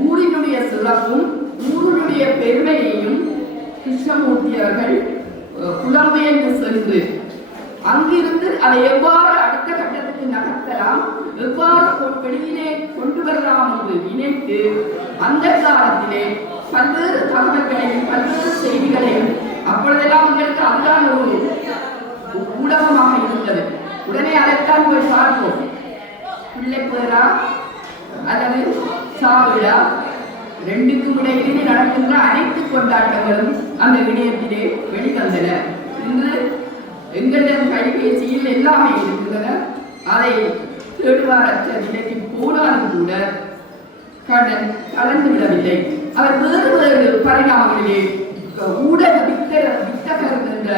ஊரினுடைய சிறப்பும் ஊரினுடைய பெருமையையும் கிருஷ்ணமூர்த்தி அவர்கள் புலம்பெயர்ந்து சென்று அங்கிருந்து அதை எவ்வாறு அடுத்த கட்டத்துக்கு நகர்த்தலாம், எவ்வாறு வெளியிலே கொண்டு வரலாம் என்று நினைத்து அந்த காலத்திலே பல்வேறு தகவல்களையும் பல்வேறு செய்திகளையும், அப்பொழுதெல்லாம் உங்களுக்கு அதுதான் ஒரு ஊடகமாக இருந்தது. உடனே அதைத்தான் போய் பார்ப்போம். பிள்ளை பேரா அல்லது சாவிழா ரெண்டுக்கும் இடையிலே நடக்கின்ற அனைத்து கொண்டாட்டங்களும் அந்த இணையத்திலே வெளிவந்தன. இன்று எங்களிடம் கைபேசியில் எல்லாமே இருக்கின்றன. அதை தேடுவாரற்ற நிலைக்கு போனாலும் கூட கண்ணன் கலந்து விடவில்லை. அவர் வேறு வேறு பரிணாமங்களிலே ஊடக வித்தகர் என்ற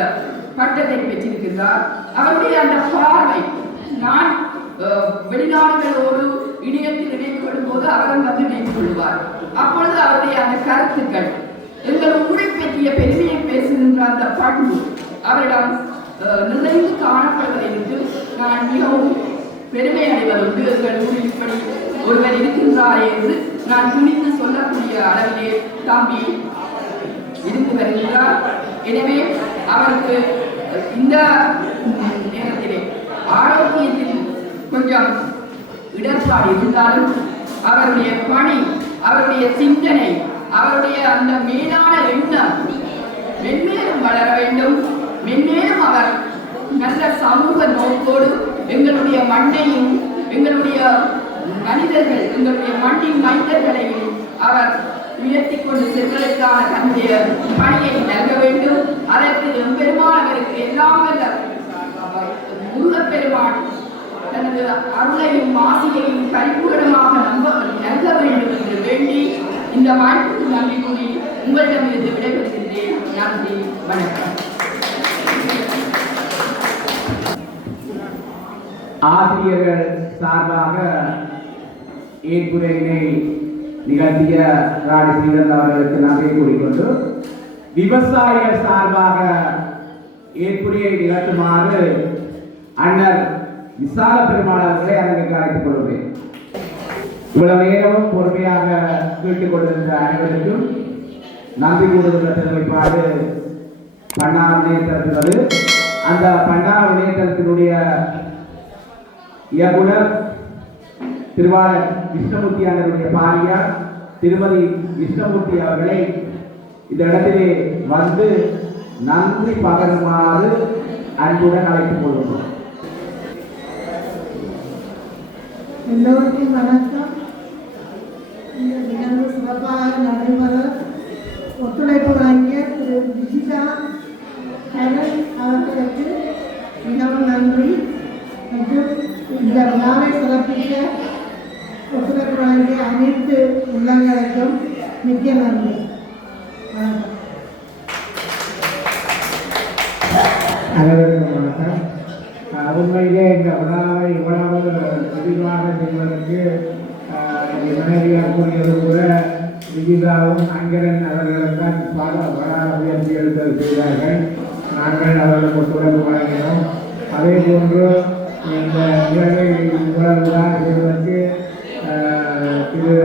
பட்டத்தை பெற்றிருக்கிறார். அவருடைய அந்த பார்வை, நான் வெளிநாடுகளோடு இணையத்தில் இணைந்து கொள்ளும் போது அவரும் வந்து இணைந்து கொள்வார். அப்பொழுது அவருடைய அந்த கருத்துக்கள், எங்கள் ஊரை பற்றிய பெருமையை பேசுகின்ற அந்த பண்பு அவரிடம் நிறைந்து காணப்படுவதற்கு நான் மிகவும் பெருமை அடைவதுண்டு. எங்கள் ஊரில் இப்படி ஒருவர் இருக்கின்றாரே என்று நான் துணிந்து சொல்லக்கூடிய அளவிலே தம்பி இருந்து வருகின்றார். எனவே அவருக்கு இந்த நேரத்திலே ஆரோக்கியத்தில் கொஞ்சம் இடர்பாடு இருந்தாலும் அவருடைய பணி, அவருடைய சிந்தனை, அவருடைய அந்த மேலான எண்ணம் மென்மேலும் வளர வேண்டும். மென்மேலும் அவர் நல்ல சமூக நோக்கோடு எங்களுடைய மண்ணையும் எங்களுடைய மனிதர்கள், எங்களுடைய மண்ணின் மனிதர்களையும் அவர் உயர்த்தி கொண்டு செல்வதற்கான தன்னுடைய பணியை நல்க வேண்டும். அதற்கு எம்பெருமான் அவருக்கு எல்லாம் வல்ல முருகப்பெருமான் தனது அருளையும் ஆசியையும் பரிபூரணமாக நல்க வேண்டும் என்று வேண்டி இந்த வாய்ப்புக்கு நன்றி கூறி உங்களிடமிருந்து விடைபெறுகின்றேன். நன்றி, வணக்கம். ஆசிரியர்கள் சார்பாக ஏற்புரையினை நிகழ்த்திய ராணி ஸ்ரீதர் அவர்களுக்கு நன்றி கூறிக்கொண்டு, விவசாயிகள் சார்பாக ஏற்புரையை நிகழ்த்துமாறு அண்ணர் விசால பெருமாள் அவர்களை அரங்குக்கு அழைத்துக் கொள்கிறேன். இவ்வளவு நேரமும் பொறுமையாக கேட்டுக் கொண்டிருந்த அனைவருக்கும் நன்றி கூறுகின்ற திறமைப்பாடு பண்டார இணையதளத்தினது. அந்த பண்டார இணையதளத்தினுடைய இயக்குனர் திருவாளர் விஷ்ணுமூர்த்தி அவர்களுடைய பாரியார் திருமதி விஷ்ணுமூர்த்தி அவர்களை இந்த இடத்திலே வந்து நன்றி பகருமாறு அன்புடன் அழைத்துக் கொள்கிறோம். எல்லோருக்கும் வணக்கம். இந்த நிகழ்வு சிறப்பாக நடைபெற ஒத்துழைப்பு வழங்கிய திரு விஜிதா கரண் அவர்களுக்கு மிகவும் நன்றி. மற்றும் இந்த விழாவை சிறப்பிக்க ஒத்துழைப்பு வழங்கிய அனைத்து உள்ளங்களுக்கும் மிக்க நன்றி. அனைவருக்கும் வணக்கம். உண்மையிலே இந்த விழாவை இவ்வளவு விரிவாக செய்வதற்கு மனைவியார் கூறியது கூட விஜிதாவும் அங்கரன் அவர்களுக்கு பல முயற்சி எடுத்தல் செய்தார்கள். நாங்கள் அவர்களுக்கு ஒத்துழைப்பு வழங்கினோம். அதே போன்று இந்த நிகழ்வை இவ்வளவு விழா செய்வதற்கு திரு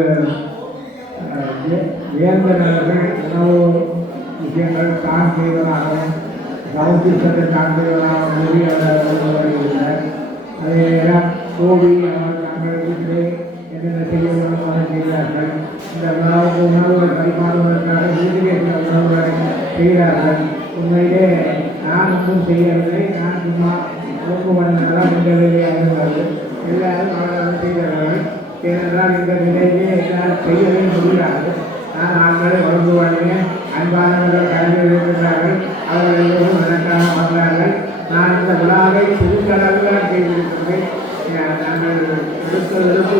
வேந்தன் அவர்கள் உணவு விஷயங்கள் தான் செய்வதாகவும் சமூகத்தை தான் செய்வதாகவும் கூறி வருகிறார். அதையெல்லாம் கோவி நாங்கள் வீட்டிலே என்னென்ன செய்ய வேண்டும் அதை செய்கிறார்கள். இந்த விழாவுக்கு உணவுகள் பரிமாறுவதற்காக வீட்டிலே இந்த உணவுகளை செய்கிறார்கள். உண்மையிலே நான் ஒன்றும் செய்யவில்லை. நான் சும்மா நோக்கு பண்ணதான் இந்த வேலையை அறிவார்கள். எல்லாரும் அவர்கள் செய்கிறார்கள். ஏனென்றால் இந்த நிலையிலே என்னால் செய்யவே முடியாது. நான் ஆண்களை உடம்பு பண்ணினேன். அன்பானவர்கள் கலந்து இருக்கிறார்கள். அவர்கள் எல்லோரும் எனக்காக வந்தார்கள். நான் இந்த விழாவை புதுக்கடவுளாக செய்திருக்கிறேன். நாங்கள் எடுத்து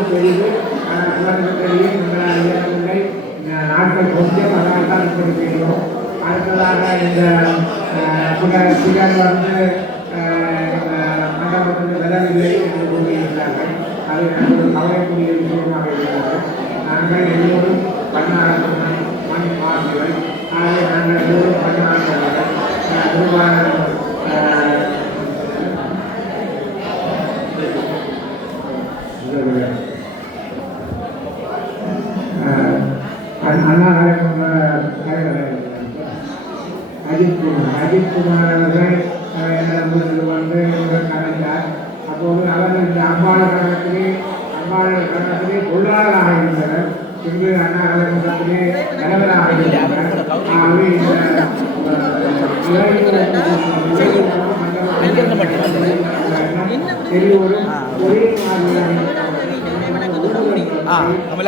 செய்து ஆனால் தெரியும் இல்லை. நாட்கள் கொஞ்சம் அதனால் தான் இப்படி செய்கிறோம். அடுத்ததாக இந்த சிலர் வந்து மண்டபத்துக்கு வரவில்லை என்று கூறியிருக்கிறார்கள். அதை நாங்கள் கவலைக்கூடிய விஷயமாக இருக்கிறார்கள். நாங்கள் எல்லோரும் பண்ணார்கள் மண் மாறுகள். ஆகவே நாங்கள் எல்லோரும் பண்ணார்கள். அஜித்குமார் அவர்கள் வந்து கலைஞர். அப்போது அவர் இந்த அம்பாள் கழகத்திலே பொருளாளராக இருந்தனர். பின்பு அண்ணா கழகத்திலே தலைவராக இருந்தனர். ஆகவே எல்லோரும் ஒரே ஆகவே அப்படி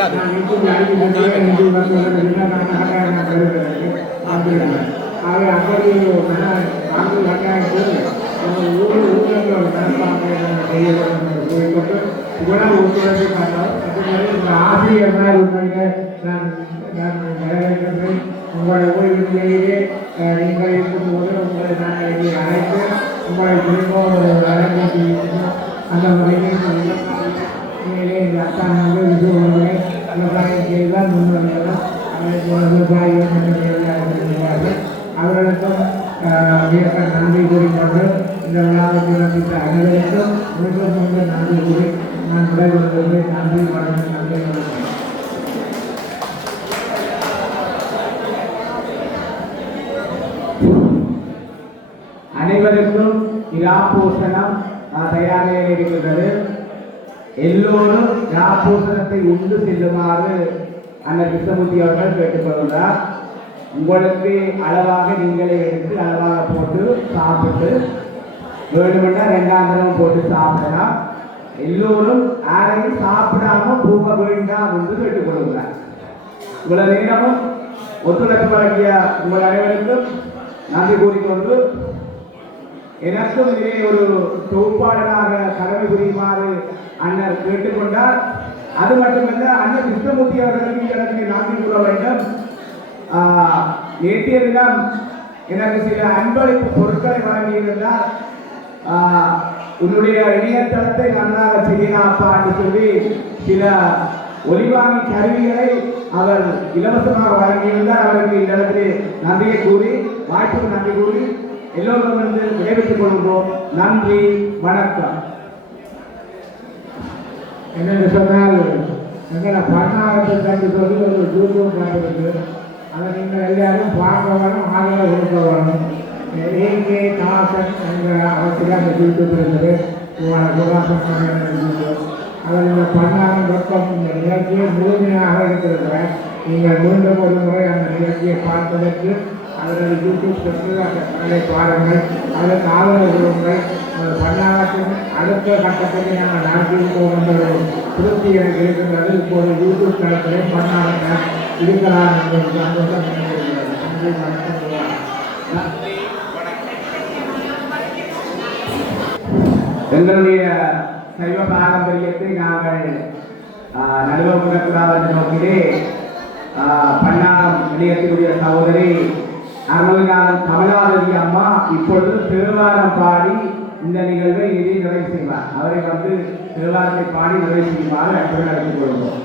நாங்கள் கட்டாயம் ஊழல் மனப்பான்மை செய்ய வேண்டும் என்று கூறிக்கொண்டு இவ்வளவு ஒத்துழைப்பு பண்ணோம். அதே மாதிரி ஆசிரியர்கள் உண்மையிலே நான் வரவேற்கின்றேன். உங்களுடைய ஓய்வு நிலையிலே நீங்கள் இருக்கும்போது உங்களை நான் இங்கே அழைத்து உங்களை திரும்ப அரங்கேற்றி அந்த முறையில் உண்மையிலே இந்த அத்தான் வந்து விவசாயிகளை விவசாயம் செய்தால் முன்வருகிறோம். அதே போல விவசாயிகள் அவர்களுக்கும் நன்றி கூறிக்கொண்டு இந்த விழாவை நடத்த அனைவருக்கும் மீண்டும் நன்றி கூறி நான் விடைபெறுவது நன்றி வணக்கம். நன்றி வணக்கம். அனைவருக்கும் இராப்போசனம் தயாரில் இருக்கிறது. எல்லோரும் இராப்போசனத்தை உண்டு செல்லுமாறு அண்ணன் கிருஷ்ணமூர்த்தி அவர்கள் கேட்டுக்கொள்கிறார். உங்களுக்கு அளவாக நீங்களே எடுத்து அளவாக போட்டு சாப்பிட்டு வேணுமென்னா 2ஆம் தரம் போட்டு சாப்பிடலாம். எல்லோரும் யாரையும் சாப்பிடாம போக வேண்டாம் என்று கேட்டுக்கொள்கிறார். இவ்வளவு நேரமும் ஒத்துழைப்பு வழங்கிய உங்கள் அனைவருக்கும் நன்றி கூறிக்கொண்டு எனக்கும் இதே ஒரு தொகுப்பாளராக கடமை புரியுமாறு அண்ணர் கேட்டுக்கொண்டார். அது மட்டுமல்ல, அண்ணன் கிருஷ்ணமூர்த்தி அவர்களுக்கு எனக்கு நன்றி கூற வேண்டும். நேற்றைய தினம் எனக்கு சில அன்பளிப்பு பொருட்களை வழங்கியிருந்தார். உன்னுடைய இணையதளத்தை நன்றாக செய்யலாப்பா என்று சொல்லி சில ஒலிவாங்கி கருவிகளை அவர் இலவசமாக வழங்கியிருந்தார். அவருக்கு இந்த இடத்திலே நன்றியை கூறி வாய்ப்புக்கு நன்றி கூறி எல்லோரும் வந்து விடைபெற்றுக் கொள்கிறோம். நன்றி, வணக்கம். என்னென்னு சொன்னால் எங்களை பண்ணாகத்தை சொல்லி ஒரு யூடியூப் காட்டுறது, அதை நீங்கள் எல்லாரும் பார்க்க வேணும், ஆதரவு கொடுக்க வேணும். ஏகே தாசன் என்ற அவருக்கு அந்த யூடியூப் இருக்குது. அதில் இந்த பண்ணாக நோக்கம் இந்த நிகழ்ச்சியை முழுமையாக இருக்கிறேன். நீங்கள் மீண்டும் ஒரு முறை அந்த நிகழ்ச்சியை பார்ப்பதற்கு அதில் யூடியூப் சென்று அந்த கலை பாருங்கள், அதற்கு ஆதரவு கொடுங்கள். பண்ணாகத்தின் அடுத்த கட்டத்திலே நாங்கள் நடத்தி போகின்ற ஒரு திருப்தி எனக்கு இருக்கின்றது. இப்போது யூடியூப் தளத்திலே பண்ணாக இருக்கிறார் என்பது சந்தோஷம். நன்றி, வணக்கம். எங்களுடைய சைவ பாரம்பரியத்தை நாங்கள் நடுவ உணர்கிறார் நோக்கிலே பன்னாகம் நிலையத்தினுடைய சகோதரி அருள்நாதன் கமலாதேவி அம்மா இப்பொழுது தேவாரம் பாடி இந்த நிகழ்வை இதை நிறைவு செய்வார். அவரை வந்து தேவாரத்தை பாடி நிறைவு செய்யுமாறு அன்புடன் அழைத்துக் கொள்வோம்.